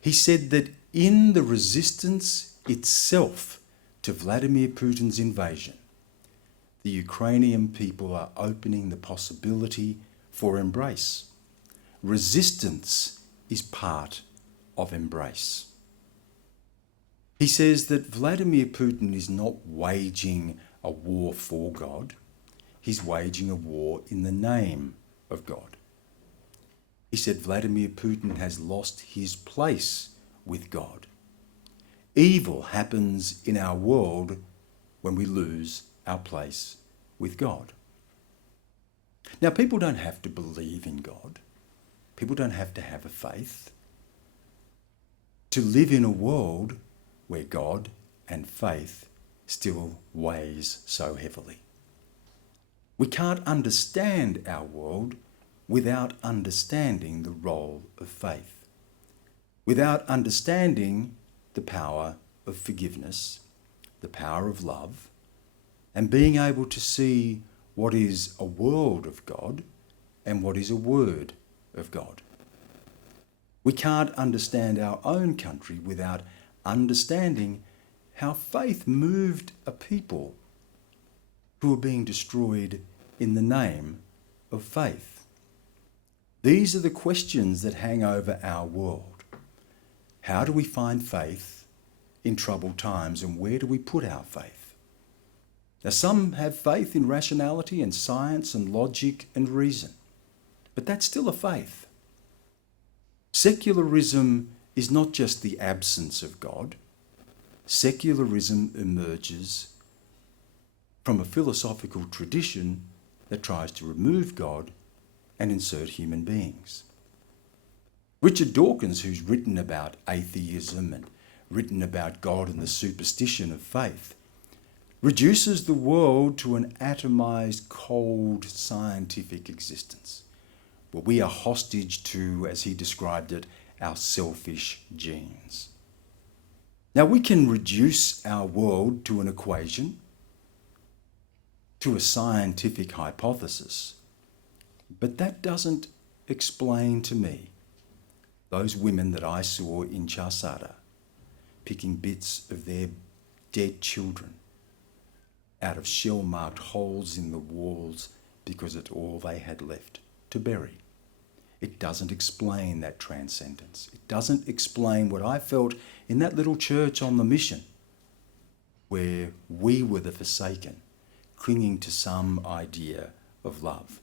He said that in the resistance itself to Vladimir Putin's invasion, the Ukrainian people are opening the possibility for embrace. Resistance is part of embrace. He says that Vladimir Putin is not waging a war for God. He's waging a war in the name of God. He said Vladimir Putin has lost his place with God. Evil happens in our world when we lose our place with God. Now, people don't have to believe in God. People don't have to have a faith to live in a world where God and faith still weighs so heavily. We can't understand our world without understanding the role of faith, without understanding the power of forgiveness, the power of love, and being able to see what is a world of God and what is a word of God. We can't understand our own country without understanding how faith moved a people who are being destroyed in the name of faith. These are the questions that hang over our world. How do we find faith in troubled times, and where do we put our faith? Now, some have faith in rationality and science and logic and reason, but that's still a faith. Secularism is not just the absence of God. Secularism emerges from a philosophical tradition that tries to remove God and insert human beings. Richard Dawkins, who's written about atheism and written about God and the superstition of faith, reduces the world to an atomized, cold, scientific existence, where we are hostage to, as he described it, our selfish genes. Now, we can reduce our world to an equation, to a scientific hypothesis, but that doesn't explain to me those women that I saw in Chasada picking bits of their dead children out of shell-marked holes in the walls because it's all they had left to bury. It doesn't explain that transcendence. It doesn't explain what I felt in that little church on the mission, where we were the forsaken, clinging to some idea of love.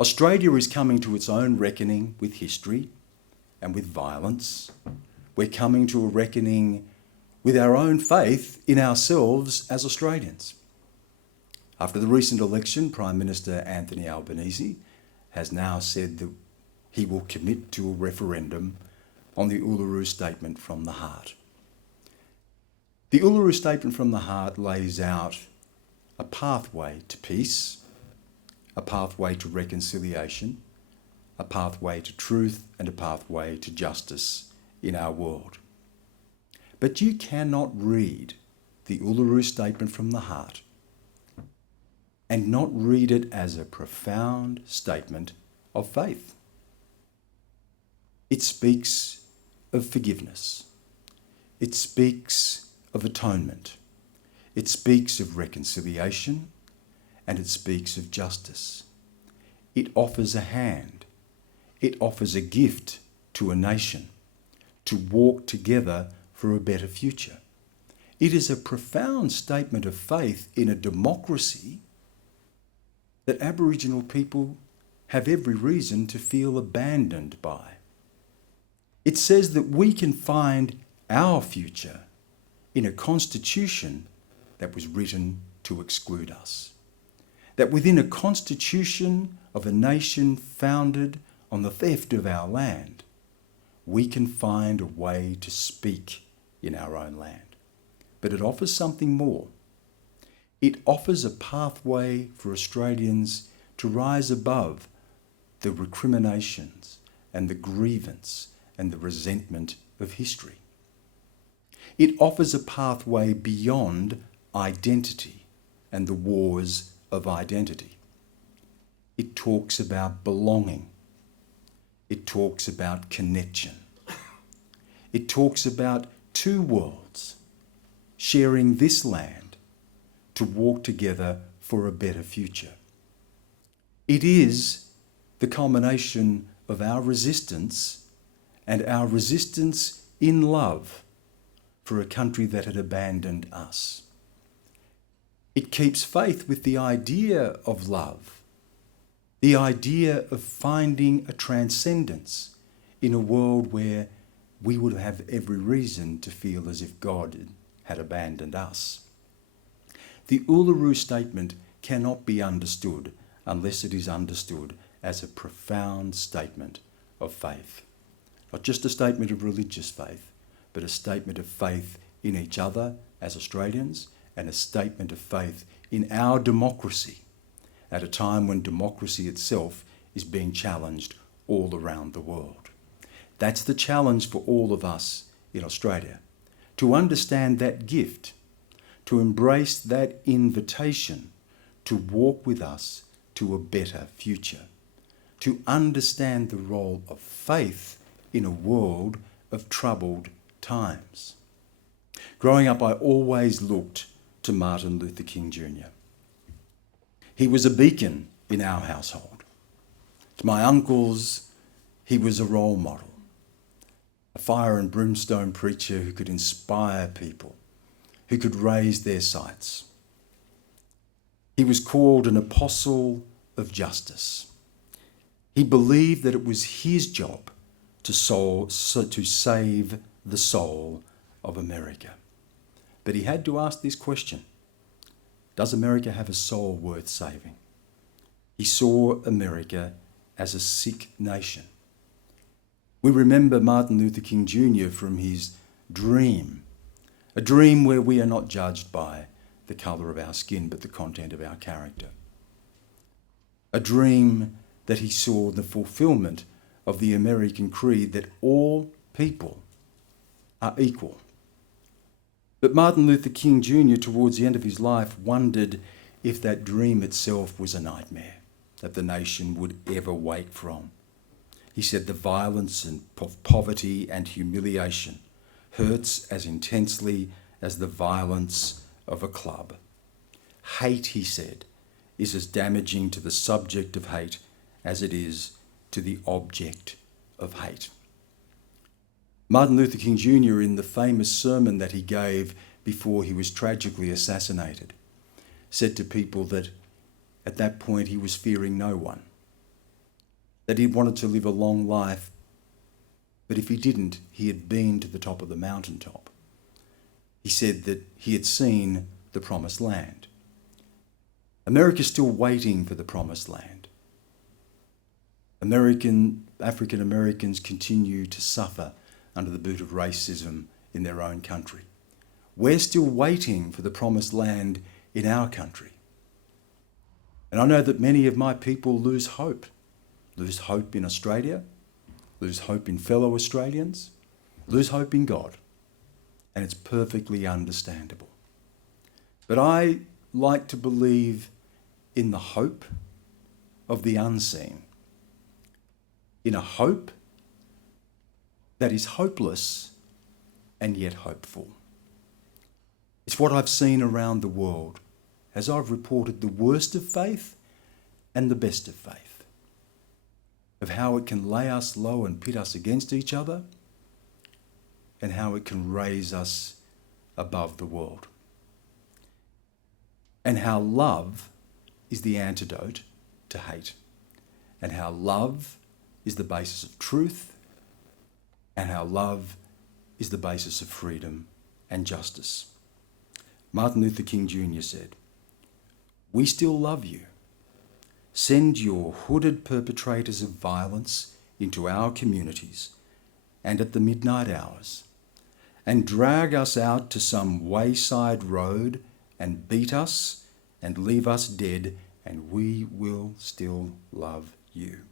Australia is coming to its own reckoning with history and with violence. We're coming to a reckoning with our own faith in ourselves as Australians. After the recent election, Prime Minister Anthony Albanese has now said that he will commit to a referendum on the Uluru Statement from the Heart. The Uluru Statement from the Heart lays out a pathway to peace, a pathway to reconciliation, a pathway to truth, and a pathway to justice in our world. But you cannot read the Uluru Statement from the Heart and not read it as a profound statement of faith. It speaks of forgiveness. It speaks of atonement. It speaks of reconciliation, and it speaks of justice. It offers a hand. It offers a gift to a nation to walk together for a better future. It is a profound statement of faith in a democracy that Aboriginal people have every reason to feel abandoned by. It says that we can find our future in a constitution that was written to exclude us. That within a constitution of a nation founded on the theft of our land, we can find a way to speak in our own land. But it offers something more. It offers a pathway for Australians to rise above the recriminations and the grievance and the resentment of history. It offers a pathway beyond identity and the wars of identity. It talks about belonging. It talks about connection. It talks about two worlds sharing this land to walk together for a better future. It is the culmination of our resistance and our resistance in love for a country that had abandoned us. It keeps faith with the idea of love, the idea of finding a transcendence in a world where we would have every reason to feel as if God had abandoned us. The Uluru Statement cannot be understood unless it is understood as a profound statement of faith. Not just a statement of religious faith, but a statement of faith in each other as Australians and a statement of faith in our democracy at a time when democracy itself is being challenged all around the world. That's the challenge for all of us in Australia, to understand that gift, to embrace that invitation to walk with us to a better future, to understand the role of faith in a world of troubled times. Growing up, I always looked to Martin Luther King Jr. He was a beacon in our household. To my uncles, he was a role model, a fire and brimstone preacher who could inspire people, who could raise their sights. He was called an apostle of justice. He believed that it was his job to save the soul of America. But he had to ask this question: does America have a soul worth saving? He saw America as a sick nation. We remember Martin Luther King Jr. from his dream, a dream where we are not judged by the colour of our skin, but the content of our character. A dream that he saw the fulfilment of the American creed that all people are equal. But Martin Luther King Jr., towards the end of his life, wondered if that dream itself was a nightmare that the nation would ever wake from. He said the violence and poverty and humiliation hurts as intensely as the violence of a club. Hate, he said, is as damaging to the subject of hate as it is to the object of hate. Martin Luther King Jr., in the famous sermon that he gave before he was tragically assassinated, said to people that at that point he was fearing no one, that he wanted to live a long life, but if he didn't, he had been to the top of the mountaintop. He said that he had seen the promised land. America's still waiting for the promised land. African Americans continue to suffer under the boot of racism in their own country. We're still waiting for the promised land in our country. And I know that many of my people lose hope in Australia, lose hope in fellow Australians, lose hope in God. And it's perfectly understandable. But I like to believe in the hope of the unseen, in a hope that is hopeless and yet hopeful. It's what I've seen around the world as I've reported the worst of faith and the best of faith, of how it can lay us low and pit us against each other, and how it can raise us above the world. And how love is the antidote to hate, and how love is the basis of truth, and how love is the basis of freedom and justice. Martin Luther King Jr. said, "We still love you. Send your hooded perpetrators of violence into our communities and at the midnight hours, and drag us out to some wayside road and beat us and leave us dead, and we will still love you.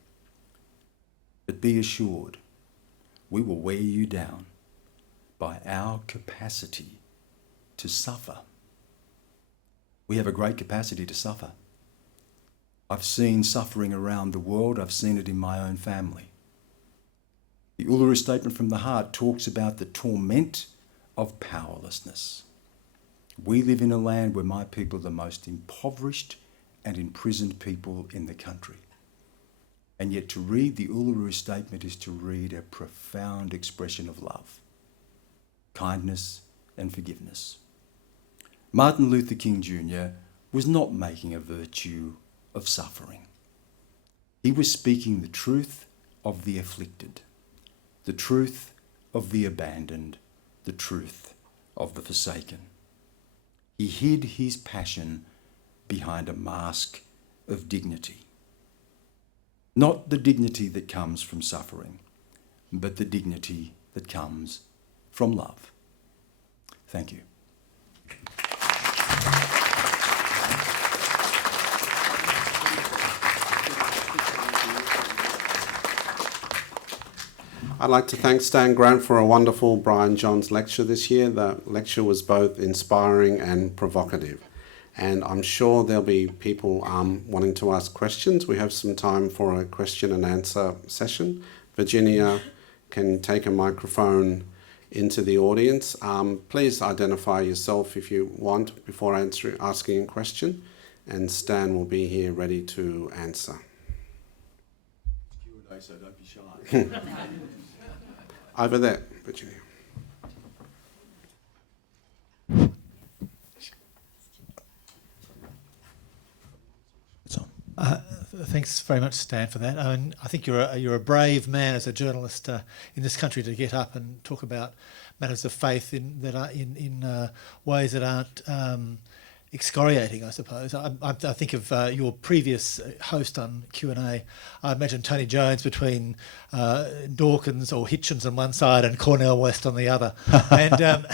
But be assured, we will wear you down by our capacity to suffer." We have a great capacity to suffer. I've seen suffering around the world. I've seen it in my own family. The Uluru Statement from the Heart talks about the torment of powerlessness. We live in a land where my people are the most impoverished and imprisoned people in the country. And yet to read the Uluru Statement is to read a profound expression of love, kindness and forgiveness. Martin Luther King Jr. was not making a virtue of suffering. He was speaking the truth of the afflicted, the truth of the abandoned, the truth of the forsaken. He hid his passion behind a mask of dignity. Not the dignity that comes from suffering, but the dignity that comes from love. Thank you. I'd like to thank Stan Grant for a wonderful Brian Johns lecture this year. The lecture was both inspiring and provocative. And I'm sure there'll be people wanting to ask questions. We have some time for a question and answer session. Virginia can take a microphone into the audience. Please identify yourself if you want before asking a question. And Stan will be here ready to answer. Q&A, so don't be shy. Over there, Virginia. Thanks very much, Stan, for that. I think you're a brave man as a journalist in this country to get up and talk about matters of faith in ways that aren't excoriating, I suppose. I think of your previous host on Q&A. I imagine Tony Jones between Dawkins or Hitchens on one side and Cornell West on the other. And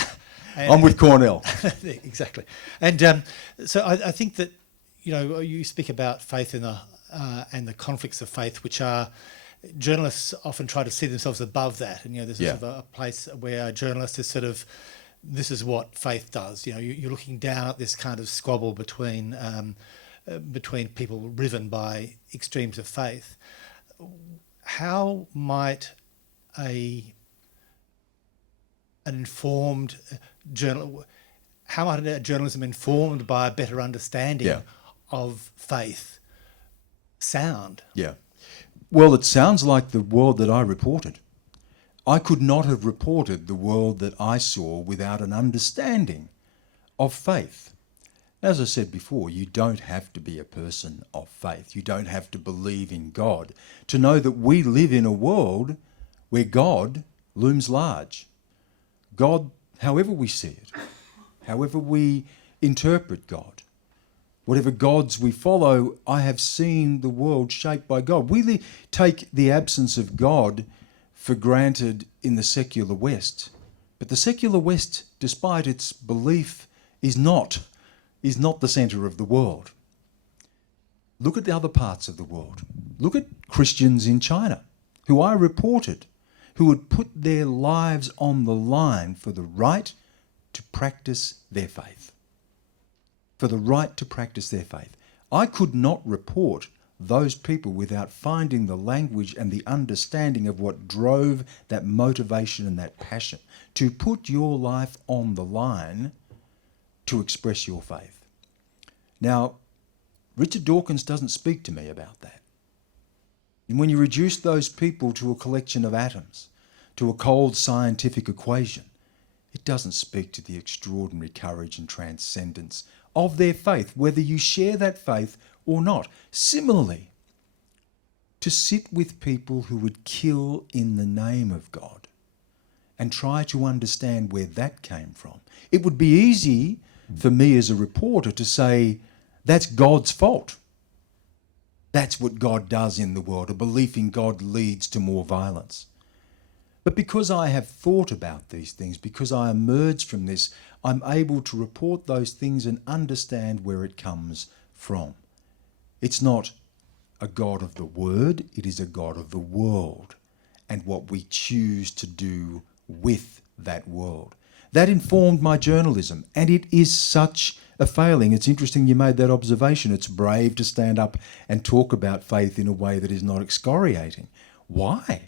I'm with Cornell. Exactly. And so I think that, you speak about faith in and the conflicts of faith, which are, journalists often try to see themselves above that. And, there's sort of a place where journalists is sort of, this is what faith does. You're looking down at this kind of squabble between people riven by extremes of faith. How might an informed journalism informed by a better understanding of faith sound? Yeah. Well, it sounds like the world that I reported. I could not have reported the world that I saw without an understanding of faith. As I said before, you don't have to be a person of faith. You don't have to believe in God to know that we live in a world where God looms large. God, however we see it, however we interpret God, whatever gods we follow, I have seen the world shaped by God. We take the absence of God for granted in the secular West. But the secular West, despite its belief, is not the centre of the world. Look at the other parts of the world. Look at Christians in China, who I reported, who would put their lives on the line for the right to practice their faith. For the right to practice their faith. I could not report those people without finding the language and the understanding of what drove that motivation and that passion to put your life on the line to express your faith. Now, Richard Dawkins doesn't speak to me about that. And when you reduce those people to a collection of atoms, to a cold scientific equation, it doesn't speak to the extraordinary courage and transcendence of their faith, whether you share that faith or not. Similarly, to sit with people who would kill in the name of God and try to understand where that came from. It would be easy for me as a reporter to say, that's God's fault. That's what God does in the world. A belief in God leads to more violence. But because I have thought about these things, because I emerged from this, I'm able to report those things and understand where it comes from. It's not a God of the Word, it is a God of the world and what we choose to do with that world. That informed my journalism, and it is such a failing. It's interesting you made that observation. It's brave to stand up and talk about faith in a way that is not excoriating. Why?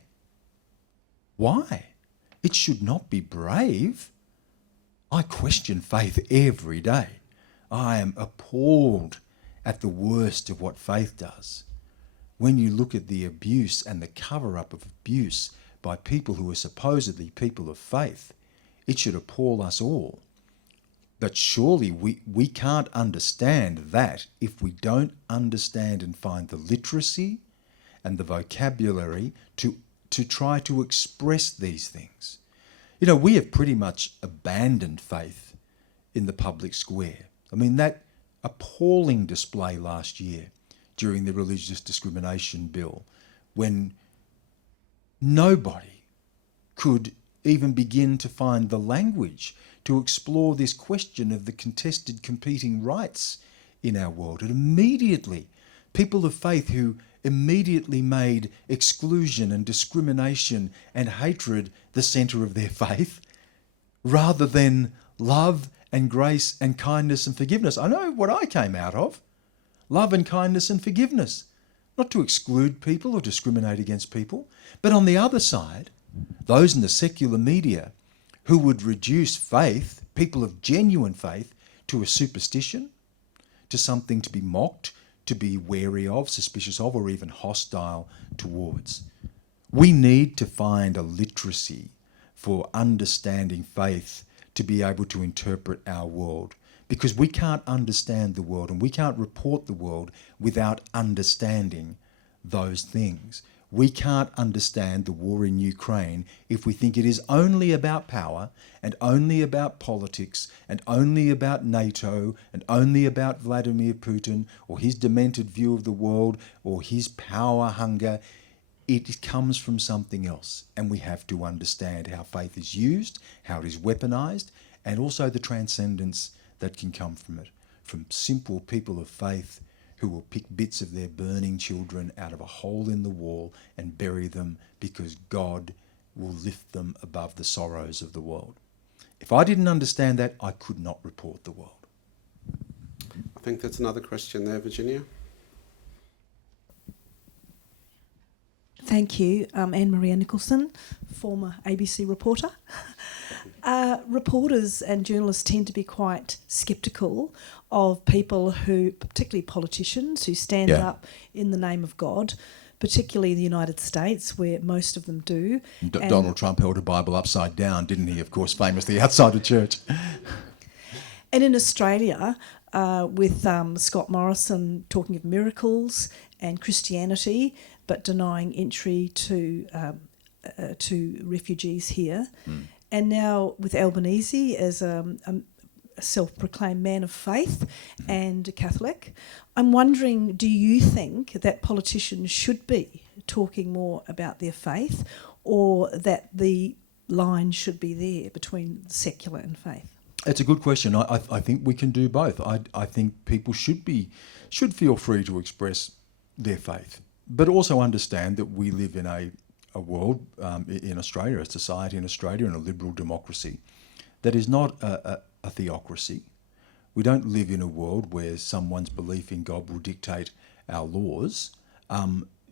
Why? It should not be brave. I question faith every day. I am appalled at the worst of what faith does. When you look at the abuse and the cover-up of abuse by people who are supposedly people of faith, it should appall us all. But surely we can't understand that if we don't understand and find the literacy and the vocabulary to try to express these things. You know, we have pretty much abandoned faith in the public square. I mean, that appalling display last year during the religious discrimination bill, when nobody could even begin to find the language to explore this question of the contested competing rights in our world. And immediately, people of faith who immediately made exclusion and discrimination and hatred the centre of their faith, rather than love and grace and kindness and forgiveness. I know what I came out of. Love and kindness and forgiveness. Not to exclude people or discriminate against people. But on the other side, those in the secular media who would reduce faith, people of genuine faith, to a superstition, to something to be mocked, to be wary of, suspicious of, or even hostile towards. We need to find a literacy for understanding faith to be able to interpret our world, because we can't understand the world and we can't report the world without understanding those things. We can't understand the war in Ukraine if we think it is only about power and only about politics and only about NATO and only about Vladimir Putin or his demented view of the world or his power hunger. It comes from something else, and we have to understand how faith is used, how it is weaponized, and also the transcendence that can come from it, from simple people of faith who will pick bits of their burning children out of a hole in the wall and bury them because God will lift them above the sorrows of the world. If I didn't understand that, I could not report the world. I think that's another question there, Virginia. Thank you, Anne-Maria Nicholson, former ABC reporter. Reporters and journalists tend to be quite sceptical of people who, particularly politicians, who stand up in the name of God, particularly in the United States, where most of them do. Donald Trump held a Bible upside down, didn't he? Of course, famously outside the church. And in Australia, with Scott Morrison talking of miracles and Christianity, but denying entry to refugees here. And now with Albanese as a self-proclaimed man of faith and a Catholic, I'm wondering, do you think that politicians should be talking more about their faith, or that the line should be there between secular and faith? It's a good question. I think we can do both. I think people should feel free to express their faith, but also understand that we live in a world in Australia, a society in Australia, in a liberal democracy that is not a theocracy. We don't live in a world where someone's belief in God will dictate our laws,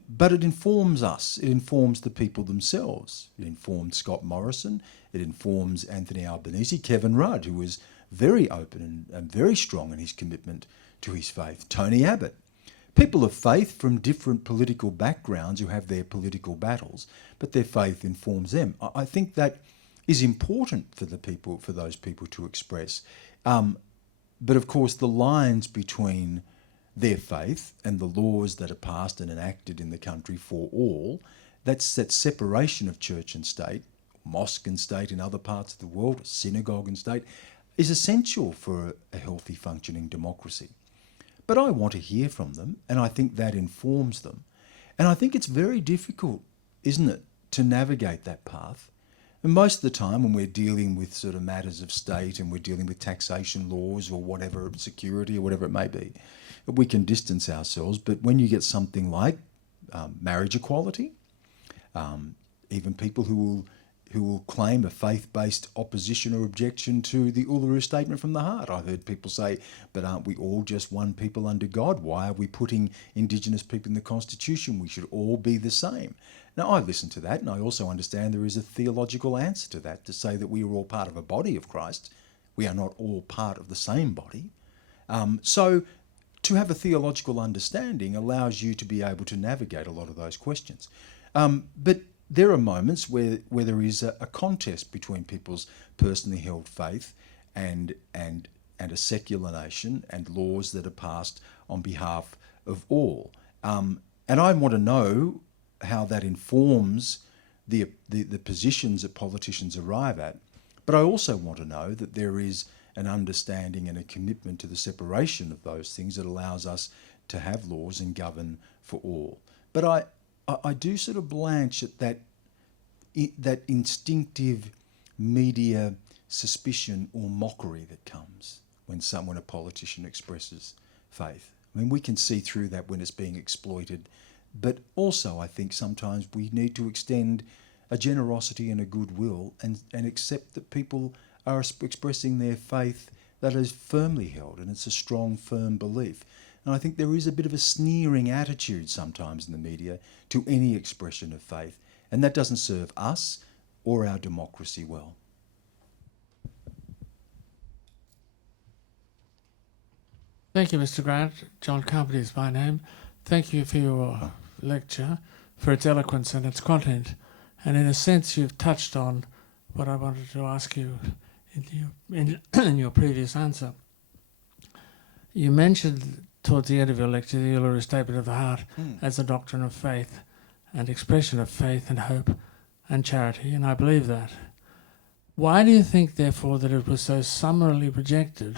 but it informs us. It informs the people themselves. It informed Scott Morrison. It informs Anthony Albanese, Kevin Rudd, who was very open and very strong in his commitment to his faith, Tony Abbott. People of faith from different political backgrounds who have their political battles, but their faith informs them. I think that is important for those people to express. But of course, the lines between their faith and the laws that are passed and enacted in the country for all, that's that separation of church and state, mosque and state in other parts of the world, synagogue and state, is essential for a healthy functioning democracy. But I want to hear from them, and I think that informs them. And I think it's very difficult, isn't it, to navigate that path. And most of the time when we're dealing with sort of matters of state and we're dealing with taxation laws or whatever, security or whatever it may be, we can distance ourselves. But when you get something like marriage equality, even people who will claim a faith-based opposition or objection to the Uluru Statement from the Heart. I've heard people say, but aren't we all just one people under God? Why are we putting Indigenous people in the Constitution? We should all be the same. Now, I listen to that, and I also understand there is a theological answer to that, to say that we are all part of a body of Christ. We are not all part of the same body. So to have a theological understanding allows you to be able to navigate a lot of those questions. But there are moments where there is a contest between people's personally held faith and a secular nation and laws that are passed on behalf of all. And I want to know how that informs the positions that politicians arrive at. But I also want to know that there is an understanding and a commitment to the separation of those things that allows us to have laws and govern for all. But I do sort of blanch at that instinctive media suspicion or mockery that comes when a politician expresses faith. I mean, we can see through that when it's being exploited, but also I think sometimes we need to extend a generosity and a goodwill and accept that people are expressing their faith that is firmly held, and it's a strong, firm belief. And I think there is a bit of a sneering attitude sometimes in the media to any expression of faith, and that doesn't serve us or our democracy well. Thank you, Mr. Grant. John Carpenter is my name. Thank you for your lecture, for its eloquence and its content. And in a sense, you've touched on what I wanted to ask you in your previous answer. You mentioned towards the end of your lecture the Uluru Statement of the Heart as a doctrine of faith and expression of faith and hope and charity, and I believe that. Why do you think, therefore, that it was so summarily rejected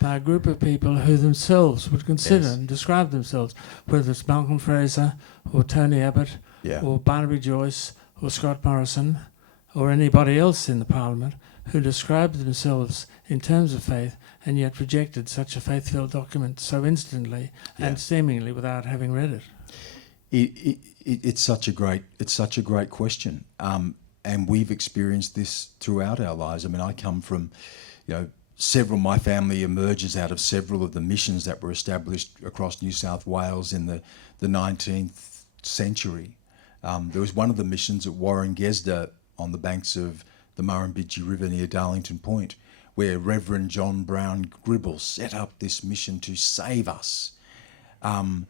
by a group of people who themselves would consider and describe themselves, whether it's Malcolm Fraser or Tony Abbott or Barnaby Joyce or Scott Morrison or anybody else in the Parliament who described themselves in terms of faith and yet rejected such a faith-filled document so instantly and seemingly without having read it? It's such a great question, and we've experienced this throughout our lives. I mean, I come from, my family emerges out of several of the missions that were established across New South Wales in the 19th century. There was one of the missions at Warrengesda on the banks of the Murrumbidgee River near Darlington Point, where Reverend John Brown Gribble set up this mission to save us and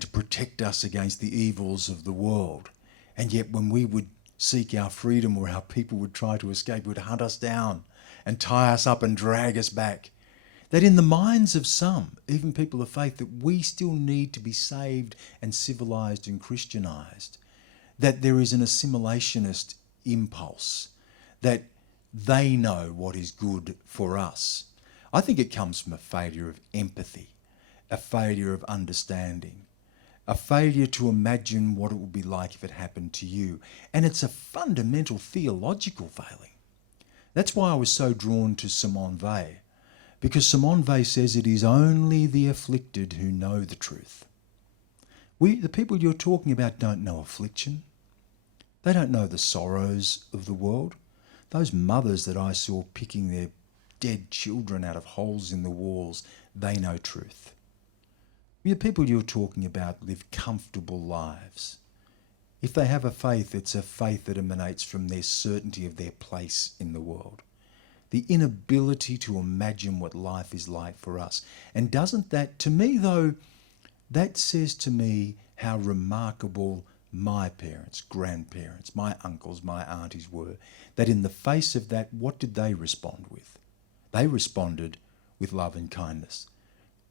to protect us against the evils of the world. And yet when we would seek our freedom, or our people would try to escape, would hunt us down and tie us up and drag us back. That in the minds of some, even people of faith, that we still need to be saved and civilised and Christianised. That there is an assimilationist impulse, that they know what is good for us. I think it comes from a failure of empathy, a failure of understanding, a failure to imagine what it would be like if it happened to you. And it's a fundamental theological failing. That's why I was so drawn to Simone Weil, because Simone Weil says it is only the afflicted who know the truth. The people you're talking about don't know affliction. They don't know the sorrows of the world. Those mothers that I saw picking their dead children out of holes in the walls, they know truth. The people you're talking about live comfortable lives. If they have a faith, it's a faith that emanates from their certainty of their place in the world. The inability to imagine what life is like for us. And doesn't that, to me though, that says to me how remarkable my parents, grandparents, my uncles, my aunties were. That in the face of that, what did they respond with? They responded with love and kindness.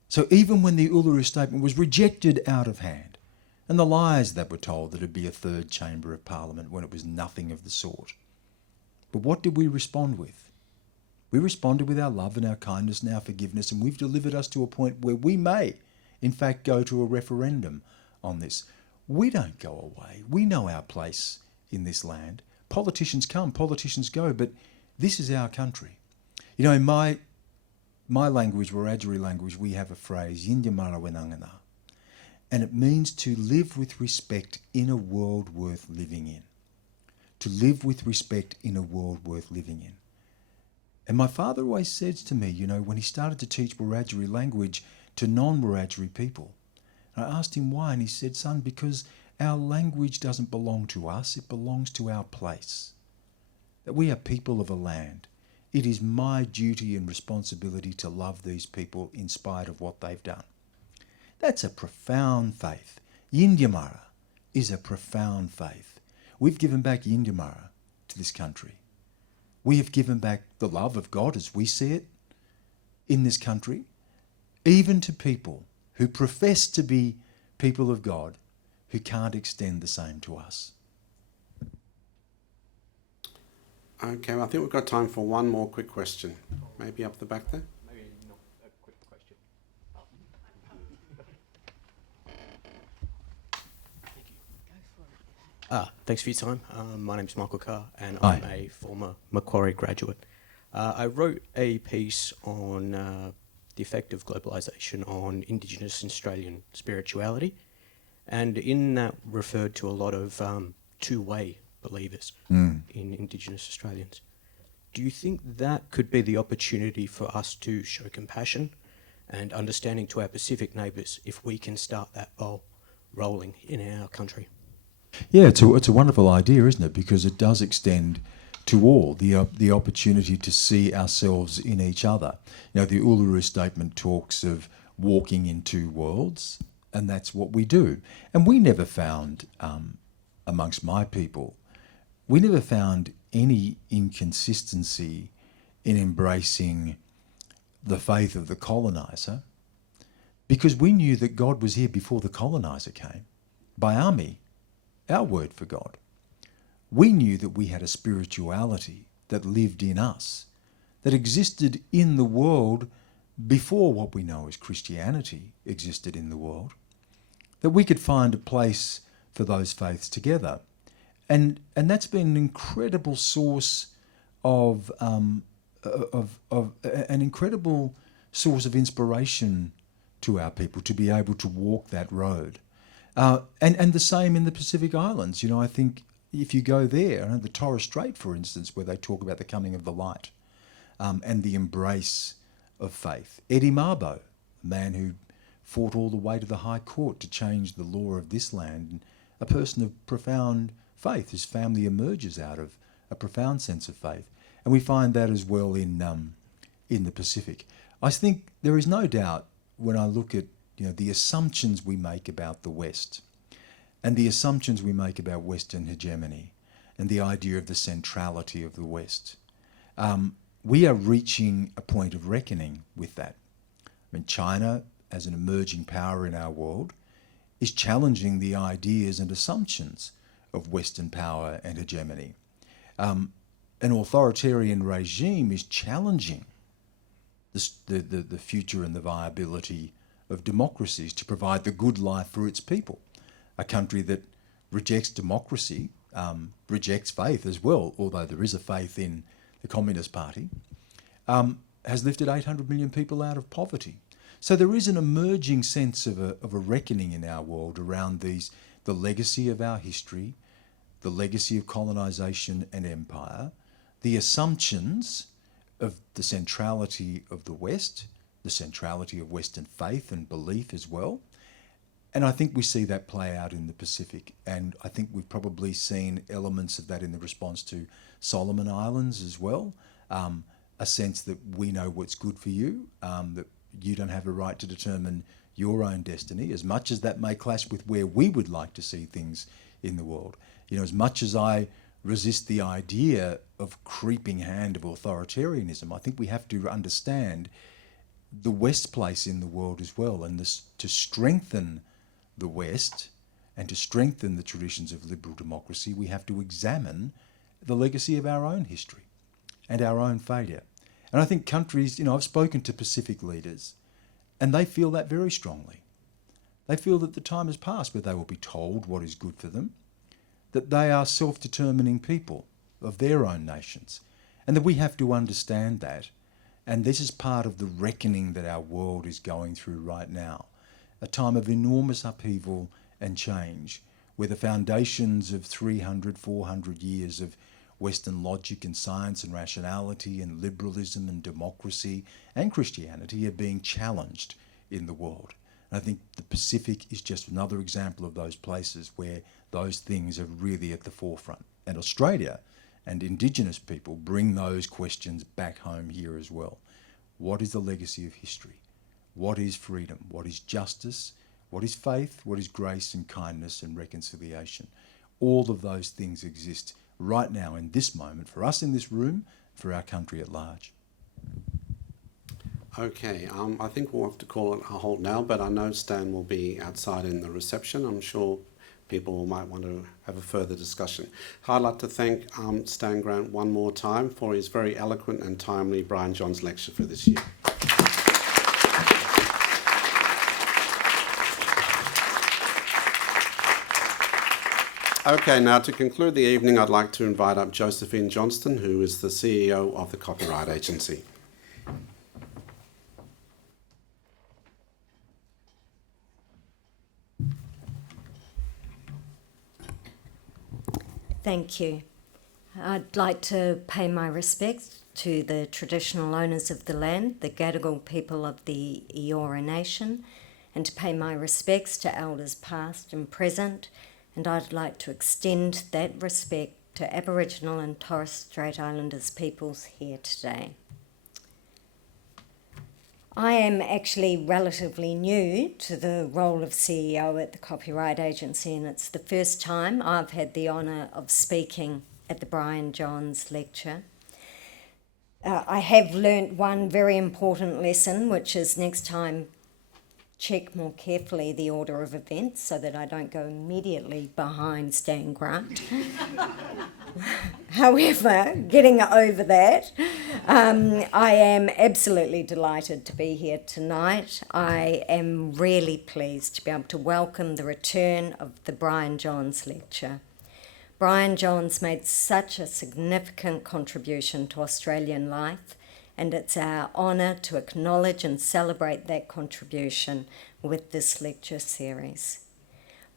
So even when the Uluru Statement was rejected out of hand, and the lies that were told that it'd be a third chamber of parliament when it was nothing of the sort. But what did we respond with? We responded with our love and our kindness and our forgiveness, and we've delivered us to a point where we may, in fact, go to a referendum on this. We don't go away. We know our place in this land. Politicians come, politicians go, but this is our country. You know, in my language, Wiradjuri language, we have a phrase, Yindyamara Wenangana, and it means to live with respect in a world worth living in. To live with respect in a world worth living in. And my father always says to me, you know, when he started to teach Wiradjuri language to non-Wiradjuri people, I asked him why, and he said, son, because our language doesn't belong to us, it belongs to our place. That we are people of a land. It is my duty and responsibility to love these people in spite of what they've done. That's a profound faith. Yindyamara is a profound faith. We've given back Yindyamara to this country. We have given back the love of God as we see it in this country, even to people who profess to be people of God who can't extend the same to us. Okay, well, I think we've got time for one more quick question. Maybe up the back there? Maybe not a quick question. Thanks for your time. My name's Michael Carr, and I'm a former Macquarie graduate. I wrote a piece on the effect of globalisation on Indigenous Australian spirituality, and in that referred to a lot of two-way believers in Indigenous Australians. Do you think that could be the opportunity for us to show compassion and understanding to our Pacific neighbours if we can start that ball rolling in our country? Yeah, it's a wonderful idea, isn't it? Because it does extend to all the opportunity to see ourselves in each other. You know, the Uluru Statement talks of walking in two worlds, and that's what we do. And we never found, amongst my people, we never found any inconsistency in embracing the faith of the coloniser, because we knew that God was here before the coloniser came, by Ami, our word for God. We knew that we had a spirituality that lived in us, that existed in the world before what we know as Christianity existed in the world, that we could find a place for those faiths together. And that's been an incredible source of an incredible source of inspiration to our people to be able to walk that road. And the same in the Pacific Islands. You know, I think if you go there, the Torres Strait, for instance, where they talk about the coming of the light and the embrace of faith. Eddie Mabo, a man who fought all the way to the High Court to change the law of this land, a person of profound faith. His family emerges out of a profound sense of faith. And we find that as well in the Pacific. I think there is no doubt when I look at the assumptions we make about the West and the assumptions we make about Western hegemony and the idea of the centrality of the West, we are reaching a point of reckoning with that. I mean, China, as an emerging power in our world, is challenging the ideas and assumptions of Western power and hegemony. An authoritarian regime is challenging the future and the viability of democracies to provide the good life for its people. A country that rejects democracy rejects faith as well, although there is a faith in the Communist Party, has lifted 800 million people out of poverty. So there is an emerging sense of a reckoning in our world around the legacy of our history, the legacy of colonisation and empire, the assumptions of the centrality of the West, the centrality of Western faith and belief as well. And I think we see that play out in the Pacific. And I think we've probably seen elements of that in the response to Solomon Islands as well. A sense that we know what's good for you, that you don't have a right to determine your own destiny, as much as that may clash with where we would like to see things in the world. As much as I resist the idea of creeping hand of authoritarianism, I think we have to understand the West's place in the world as well, and to strengthen the West and to strengthen the traditions of liberal democracy, we have to examine the legacy of our own history and our own failure. And I think countries, I've spoken to Pacific leaders, and they feel that very strongly. They feel that the time has passed where they will be told what is good for them, that they are self-determining people of their own nations, and that we have to understand that. And this is part of the reckoning that our world is going through right now, a time of enormous upheaval and change, where the foundations of 300, 400 years of Western logic and science and rationality and liberalism and democracy and Christianity are being challenged in the world. And I think the Pacific is just another example of those places where those things are really at the forefront. And Australia and Indigenous people bring those questions back home here as well. What is the legacy of history? What is freedom? What is justice? What is faith? What is grace and kindness and reconciliation? All of those things exist right now in this moment for us in this room, for our country at large. Okay, I think we'll have to call it a halt now, but I know Stan will be outside in the reception. I'm sure people might want to have a further discussion. I'd like to thank Stan Grant one more time for his very eloquent and timely Brian Johns lecture for this year. Okay, now to conclude the evening, I'd like to invite up Josephine Johnston, who is the CEO of the Copyright Agency. Thank you. I'd like to pay my respects to the traditional owners of the land, the Gadigal people of the Eora Nation, and to pay my respects to elders past and present, and I'd like to extend that respect to Aboriginal and Torres Strait Islanders peoples here today. I am actually relatively new to the role of CEO at the Copyright Agency, and it's the first time I've had the honour of speaking at the Brian Johns lecture. I have learnt one very important lesson, which is next time check more carefully the order of events so that I don't go immediately behind Stan Grant. However, getting over that, I am absolutely delighted to be here tonight. I am really pleased to be able to welcome the return of the Brian Johns lecture. Brian Johns made such a significant contribution to Australian life, and it's our honour to acknowledge and celebrate that contribution with this lecture series.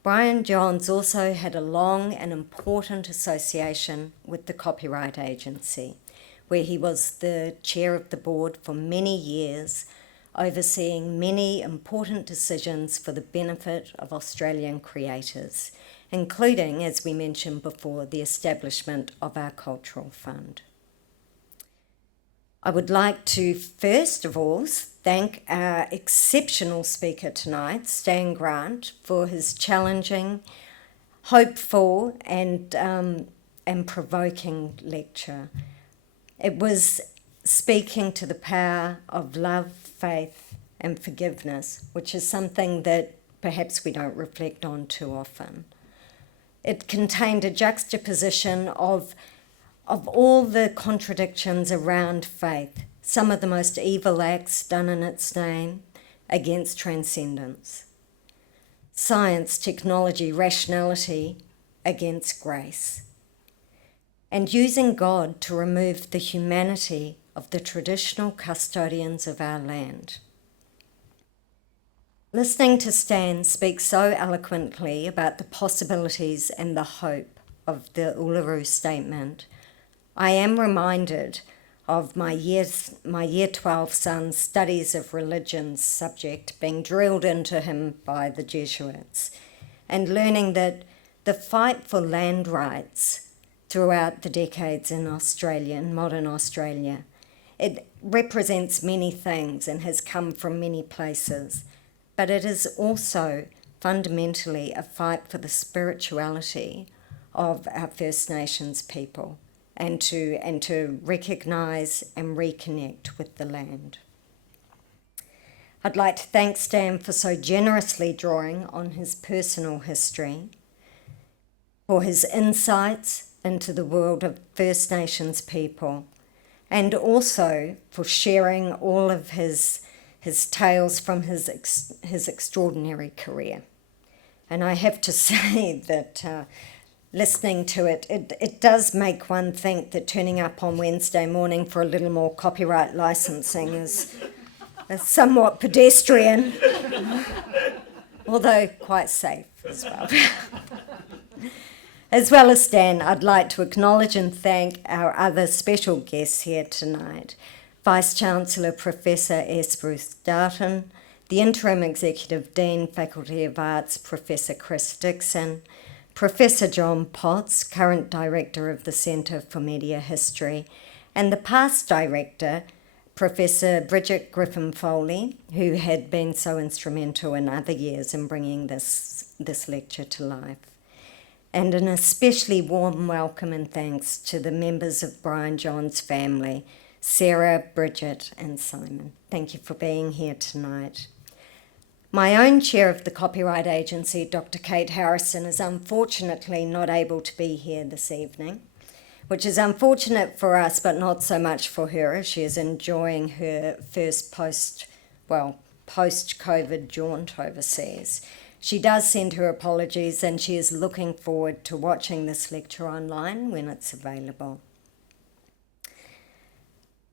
Brian Johns also had a long and important association with the Copyright Agency, where he was the chair of the board for many years, overseeing many important decisions for the benefit of Australian creators. including, as we mentioned before, the establishment of our cultural fund. I would like to first of all thank our exceptional speaker tonight, Stan Grant, for his challenging, hopeful and provoking lecture. It was speaking to the power of love, faith and forgiveness, which is something that perhaps we don't reflect on too often. It contained a juxtaposition of all the contradictions around faith, some of the most evil acts done in its name, against transcendence. Science, technology, rationality against grace. And using God to remove the humanity of the traditional custodians of our land. Listening to Stan speak so eloquently about the possibilities and the hope of the Uluru Statement, I am reminded of my year 12 son's studies of religions subject being drilled into him by the Jesuits, and learning that the fight for land rights throughout the decades in Australia, in modern Australia, it represents many things and has come from many places. But it is also fundamentally a fight for the spirituality of our First Nations people and to recognise and reconnect with the land. I'd like to thank Stan for so generously drawing on his personal history, for his insights into the world of First Nations people, and also for sharing all of his tales from his extraordinary career. And I have to say that listening to it does make one think that turning up on Wednesday morning for a little more copyright licensing is somewhat pedestrian, although quite safe as well. As well as Stan, I'd like to acknowledge and thank our other special guests here tonight. Vice-Chancellor Professor S. Bruce Darton, the Interim Executive Dean, Faculty of Arts, Professor Chris Dixon, Professor John Potts, current Director of the Centre for Media History, and the past Director, Professor Bridget Griffin-Foley, who had been so instrumental in other years in bringing this lecture to life. And an especially warm welcome and thanks to the members of Brian John's family, Sarah, Bridget and Simon. Thank you for being here tonight. My own chair of the Copyright Agency, Dr. Kate Harrison, is unfortunately not able to be here this evening, which is unfortunate for us but not so much for her, as she is enjoying her first post-COVID jaunt overseas. She does send her apologies and she is looking forward to watching this lecture online when it's available.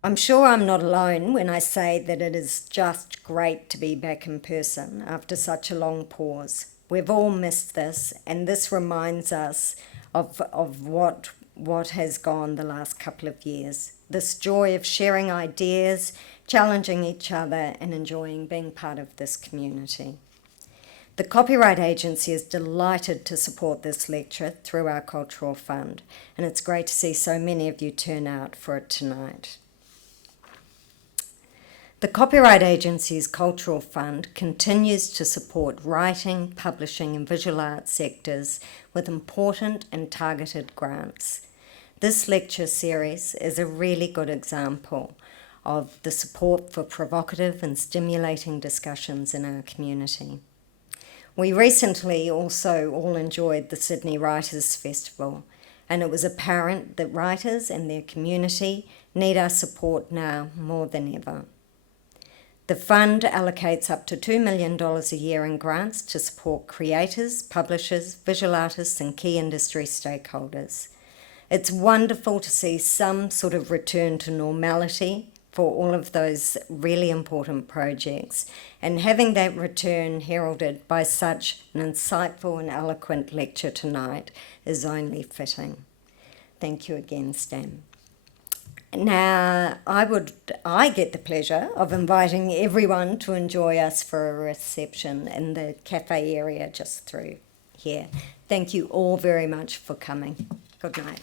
I'm sure I'm not alone when I say that it is just great to be back in person after such a long pause. We've all missed this, and this reminds us of what has gone the last couple of years. This joy of sharing ideas, challenging each other, and enjoying being part of this community. The Copyright Agency is delighted to support this lecture through our Cultural Fund, and it's great to see so many of you turn out for it tonight. The Copyright Agency's Cultural Fund continues to support writing, publishing and visual arts sectors with important and targeted grants. This lecture series is a really good example of the support for provocative and stimulating discussions in our community. We recently also all enjoyed the Sydney Writers' Festival, and it was apparent that writers and their community need our support now more than ever. The fund allocates up to $2 million a year in grants to support creators, publishers, visual artists and key industry stakeholders. It's wonderful to see some sort of return to normality for all of those really important projects, and having that return heralded by such an insightful and eloquent lecture tonight is only fitting. Thank you again, Stan. Now, I get the pleasure of inviting everyone to enjoy us for a reception in the cafe area just through here. Thank you all very much for coming. Good night.